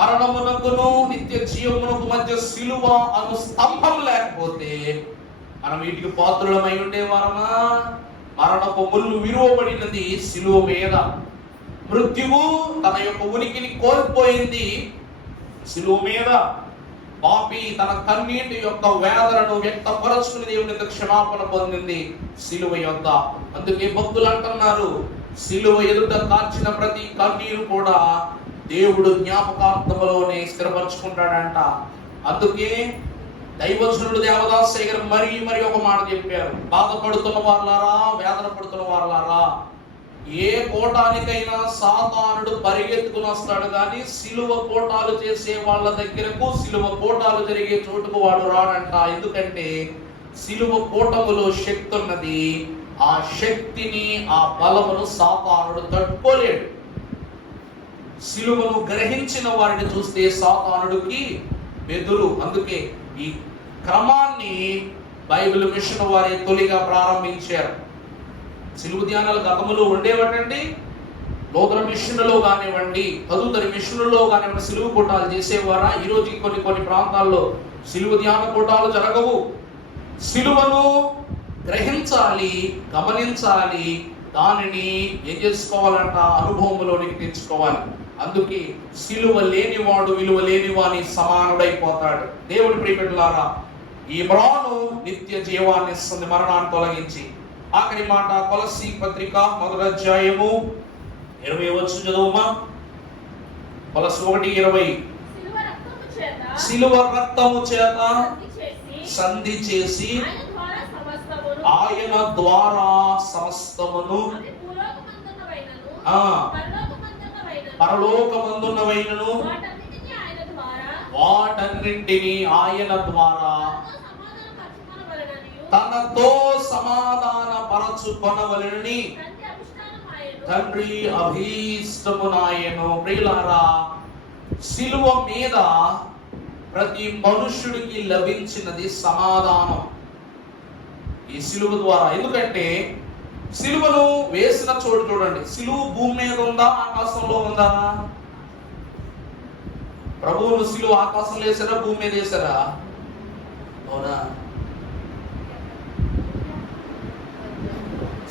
మరణమునకును నిత్య జీవమునకు మధ్య సిలువ అను స్తంభం లేకపోతే మనం వీటికి పాత్రులమై ఉండేవారమా? మరణపు ముళ్ళు విరువబడినది సిలువ మీద. మృత్యువు తన యొక్క ఉనికిని కోల్పోయింది సిలువ మీద. పాపి తన కన్నీటి యొక్క వేదనను వ్యక్తపరచుకుని దేవుని యొక్క క్షమాపణ పొందింది సిలువ యొద్ద. అందుకే భక్తులు అంటున్నారు, సిలువ ఎదుట కార్చిన ప్రతి కన్నీరు కూడా దేవుడు జ్ఞాపకార్థములోనే స్థిరపరచుకుంటాడంట. అందుకే దైవజనుడు దేవదాసయ్య గారు మరి ఒక మాట చెప్పారు. బాధపడుతున్న వారులారా, వేదన పడుతున్న వారులారా, ఏ కోటానికైనా సాతానుడు పరిగెత్తుకుని వస్తాడు కానీ సిలువ కోటాలు చేసే వాళ్ళ దగ్గరకు, సిలువ కోటాలు జరిగే చోటుకు వాడు రాడంట. ఎందుకంటే సిలువ కోటములో శక్తి ఉన్నది. ఆ శక్తిని, ఆ బలమును సాతానుడు తట్టుకోలేడు. సిలువను గ్రహించిన వారిని చూస్తే సాతానుడికి బెదురు. అందుకే ఈ క్రమాన్ని బైబిల్ మిషన్ వారి తొలిగా ప్రారంభించారు. సిలువ ధ్యానాలు గతములో ఉండేవటండి. నూతన మిషన్లో కానివ్వండి, తదుపరి మిషన్లో కానివ్వండి సిలువ కూటాలు చేసేవారా? ఈరోజు కొన్ని ప్రాంతాల్లో సిలువ ధ్యాన కూటాలు జరగవు. సిలువను గ్రహించాలి, గమనించాలి, దానిని ఏం చేసుకోవాలంట? అనుభవంలోనికి తెచ్చుకోవాలి. అందుకే సిలువ లేనివాడు విలువ లేనివాని సమానుడైపోతాడు. దేవుని ప్రియబిడ్డలారా, ఈ మ్రాను నిత్య జీవాన్ని ఇస్తుంది, మరణాన్ని తొలగించి. ఆఖరి మాట కొలస్సీ పత్రిక 1వ అధ్యాయము 20వ వచనం చదువుమా. కొలస్సీ 1:20. సిలువ రక్తము చేత సంధి చేసి ఆయన ద్వారా సమస్తమును పరలోకమందున్నవైనను వాటన్నింటినీ ఆయన ద్వారా తనతో సమాధాన పరచుకొనవలెనని తండ్రి అభీష్టమునాయను. ప్రియులారా, సిలువ మీద ప్రతి మనుష్యుడికి లభించినది సమాధానం ఈ సిలువ ద్వారా. ఎందుకంటే సిలువను వేసిన చోటు చూడండి. సిలువ భూమి మీద ఉందా, ఆకాశంలో ఉందా? ప్రభువును సిలువ ఆకాశంలో వేసారా, భూమి మీద వేసారా? అవునా?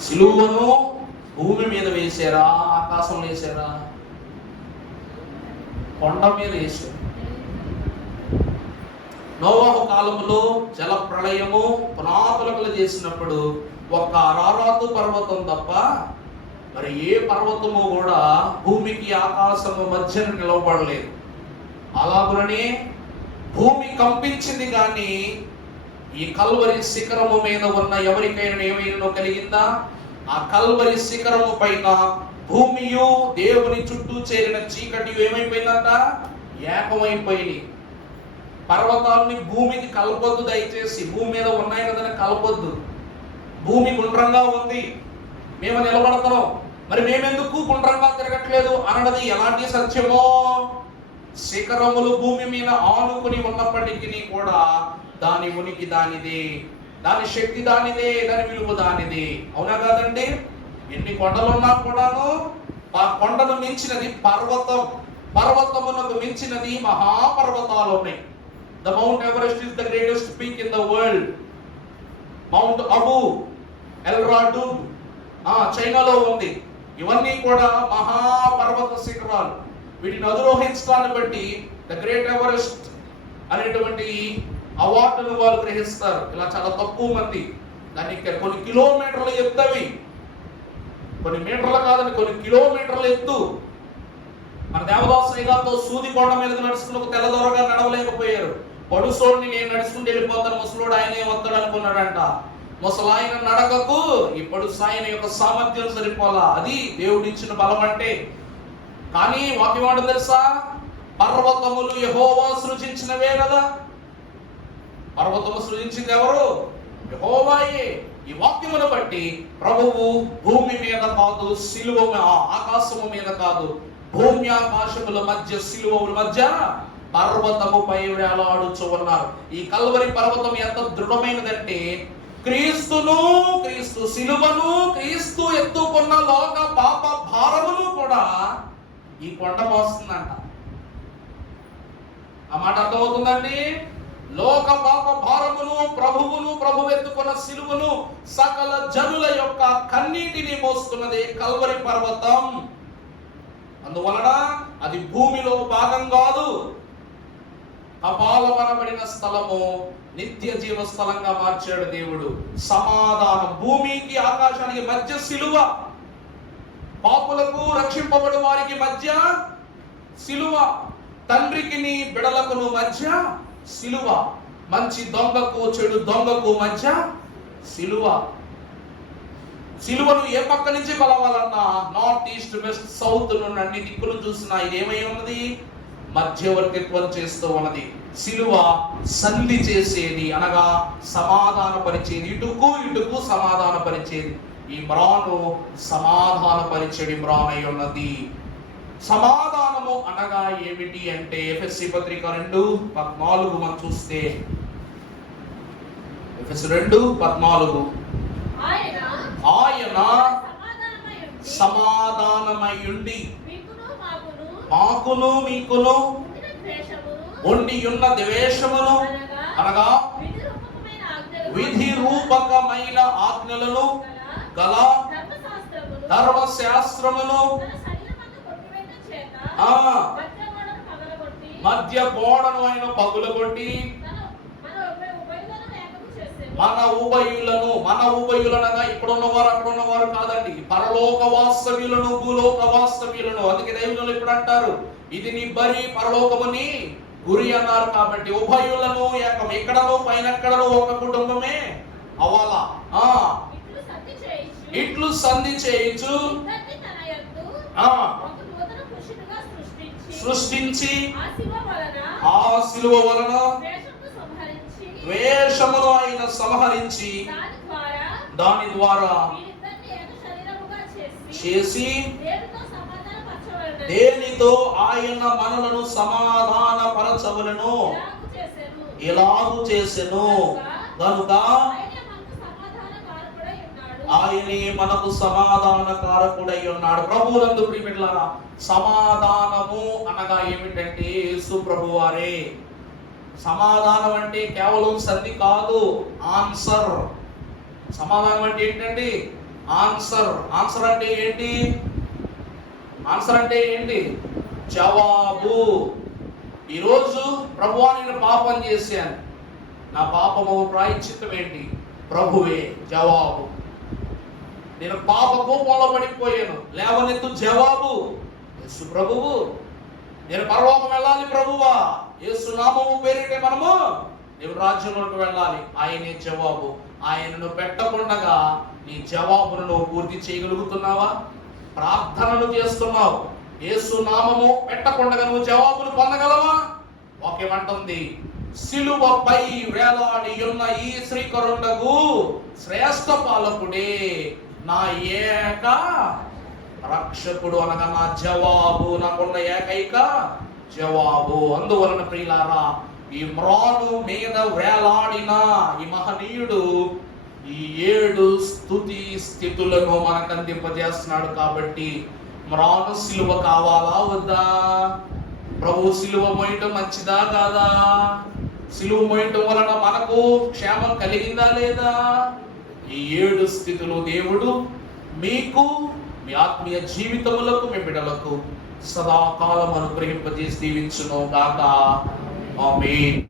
సిలువను భూమి మీద వేసారా, ఆకాశంలో వేసారా? కొండ మీద వేసారు. నోవహు కాలములో జల ప్రళయము పునాతులకలు చేసినప్పుడు ఒక్క అరారాతు పర్వతం తప్ప మరి ఏ పర్వతము కూడా భూమికి ఆకాశము మధ్యన నిలవబడలేదు. అలాగుననే భూమి కంపించింది కానీ ఈ కల్వరి శిఖరము మీద ఉన్న ఎవరికైనా ఏమైనా కలిగిందా? ఆ కల్వరి శిఖరము పైన భూమియు దేవుని చుట్టూ చేరిన చీకటి ఏమైపోయిందంట? ఏకమైపోయింది. పర్వతాలని భూమికి కలపొద్దు, దయచేసి. భూమి మీద ఉన్నాయి కదా కలపొద్దు. భూమి గుండ్రంగా ఉంది, మేము నిలబడతాం, మరి మేమెందుకు గుండ్రంగా తిరగట్లేదు అన్నది ఎలాంటి సత్యమో. శిఖరములు భూమి మీద ఆనుకుని ఉన్నప్పటికీ కూడా దాని ఉనికి దానిదే, దాని శక్తి దానిదే, దాని విలువ దానిదే. అవునా కాదండి? ఎన్ని కొండలున్నా కూడాను ఆ కొండను మించినది పర్వతం, పర్వతమునకు మించినది మహాపర్వతాలు ఉన్నాయి. The Mount Everest is the greatest peak in the world. Mount Abu, Elradud, చైనాలో ఉంది. ఇవన్నీ కూడా మహాపర్వత శిఖరాలు. వీటిని అధిరోహించడాన్ని బట్టి ద గ్రేట్ ఎవరెస్ట్ అనేటువంటి అవార్డును వాళ్ళు గ్రహిస్తారు. ఇలా చాలా తక్కువ మంది. దానికి కొన్ని కిలోమీటర్ల ఎత్తవి, కొన్ని మీటర్లు కాదని కొన్ని కిలోమీటర్ల ఎత్తు. మన దేవదాసయ్య గారితో సూది కొండ మీద నడుచుకుని ఒక తెల్లదొరగా నడవలేకపోయారు. పడుసోడిని నేను నడుచుకుంటూ వెళ్ళిపోతాను, ముసలోడు ఆయనే వస్తాడు అనుకున్నాడంట. ముసలాయన నడకకు ఈ పడుసాయన యొక్క సామర్థ్యం సరిపోలా. అది దేవుడిచ్చిన బలం అంటే. కానీ వాక్యం తెలుసా? పర్వతములు యెహోవా సృజించినవే కదా. పర్వతము సృజించింది ఎవరు? యెహోవాయే. ఈ వాక్యమును బట్టి ప్రభువు భూమి మీద కాదు, సిలువ ఆకాశము మీద కాదు, భూమి ఆకాశముల మధ్య, సిలువల మధ్య పర్వతముపై వేలాడుచు ఉన్నారు. ఈ కల్వరి పర్వతం ఎంత దృఢమైనదంటే క్రీస్తు సిలువను, క్రీస్తు ఎత్తుకున్న లోక పాప భారమును కూడా ఈ కొండ మోస్తుందంట. ఆ మాట అర్థమవుతుందండి? లోక పాప భారమును ప్రభు ఎత్తుకున్న సిలువను, సకల జనుల యొక్క కన్నీటిని మోస్తున్నది కల్వరి పర్వతం. అందువలన అది భూమిలో భాగం కాదు, అపాలమనబడిన స్థలము, నిత్య జీవ స్థలంగా మార్చాడు దేవుడు. సమాధానం, భూమికి ఆకాశానికి మధ్య సిలువ, పాపులకు రక్షింపబడి వారికి మధ్య సిలువ, తండ్రికి బిడలకును మధ్య సిలువ, మంచి దొంగకు చెడు దొంగకు మధ్య సిలువ. సిలువను ఏ పక్క నుంచి కొలవాలన్నా నార్త్ ఈస్ట్ వెస్ట్ సౌత్ నుండి అన్ని దిక్కులు చూసినా ఇదేమై ఉన్నది? మధ్యవర్తిత్వం చేస్తూ ఉన్నది. సిలువ సంధి చేసేది, అనగా సమాధాన పరిచేది, ఇటుకు సమాధాన పరిచేది. ఈ మ్రాను సమాధాన పరిచేది మ్రానై ఉన్నది. సమాధానము అనగా ఏమిటి అంటే ఎఫెసీ పత్రిక 2:14 మనం చూస్తే, ఎఫెసీ 2:14, ఆయన సమాధానమయుండి మాకును మీకును ఉండి ఉన్న ద్వేషమును, అనగా విధి రూపకమైన ఆజ్ఞలను గల ధర్మశాస్త్రమును మధ్య గోడను ఆయన పగులగొట్టి మన ఉభయులనగా ఇక్కడ ఉన్నవారు అక్కడ ఉన్నవారు కాదండి, పరలోక వాస్తవ్యులను భూలోక వాస్తవ్యులను. అందుకే దైవజనులు ఇప్పుడు అంటారు, ఇది నీ బరి పరలోకముని గురి అన్నారు. కాబట్టి ఉభయులను ఏకం, ఎక్కడను పైనెక్కడను ఒక కుటుంబమే అవ్వాలా. ఇట్లు సంధి చేయించు సృష్టించి ఆ శిలువ వలన ద్వేషమును ఆయన సంహరించి దాని ద్వారా చేసి దేనితో ఆయన మనలను సమాధాన పరచవలెను ఇలాగు చేసెను. కనుక ఆయనే మనకు సమాధాన కారకుడై ఉన్నాడు. ప్రభువునందు ప్రియమిత్రులారా, సమాధానము అనగా ఏమిటంటే యేసు ప్రభువారే. సమాధానం అంటే కేవలం సంధి కాదు, ఆన్సర్. సమాధానం అంటే ఏంటండి? ఆన్సర్. ఆన్సర్ అంటే ఏంటి? ఆన్సర్ అంటే ఏంటి? జవాబు. ఈరోజు ప్రభువా నేను పాపం చేశాను, నా పాపము ప్రాయశ్చిత్తం ఏంటి? ప్రభువే జవాబు. నేను పాప కోపంలో పడిపోయాను, లేవనెత్తు జవాబు యేసు ప్రభువు. నేను పరలోకం వెళ్ళాలి ప్రభువా, యేసు నామము పేరిటే మనము దేవుని రాజ్యంలోకి వెళ్ళాలి. ఆయనే జవాబు. ఆయనను పెట్టకుండా నీ జవాబును నువ్వు పూర్తి చేయగలుగుతున్నావా? ప్రార్థనలు చేస్తున్నావు, యేసు నామము పెట్టకుండా నువ్వు జవాబును పొందగలవా? వాక్యమంటుంది, సిలువపై వేలాడి ఉన్న ఈ శ్రీకరుండగు శ్రేష్ఠ పాలకుడే నా ఏక రక్షకుడు, అనగా నా జవాబు, నాకున్న ఏకైక జవాబు. అందువలన ప్రియులారా, ఈ మ్రాను మీద వేలాడిన ఈ మహనీయుడు ఈ 7 స్తుతి స్థితులను మనకు అందింపజేస్తున్నాడు. కాబట్టి మ్రాను సిలువ కావాలా వద్దా? ప్రభు సిలువ మోయటం మంచిదా కాదా? సిలువ మోయటం వలన మనకు క్షేమం కలిగిందా లేదా? ఈ 7 స్థితులు దేవుడు మీకు, మీ ఆత్మీయ జీవితములకు, మీ బిడ్డలకు సదాకాలం అనుగ్రహింపజేసి దీవించును గాక. ఆమేన్.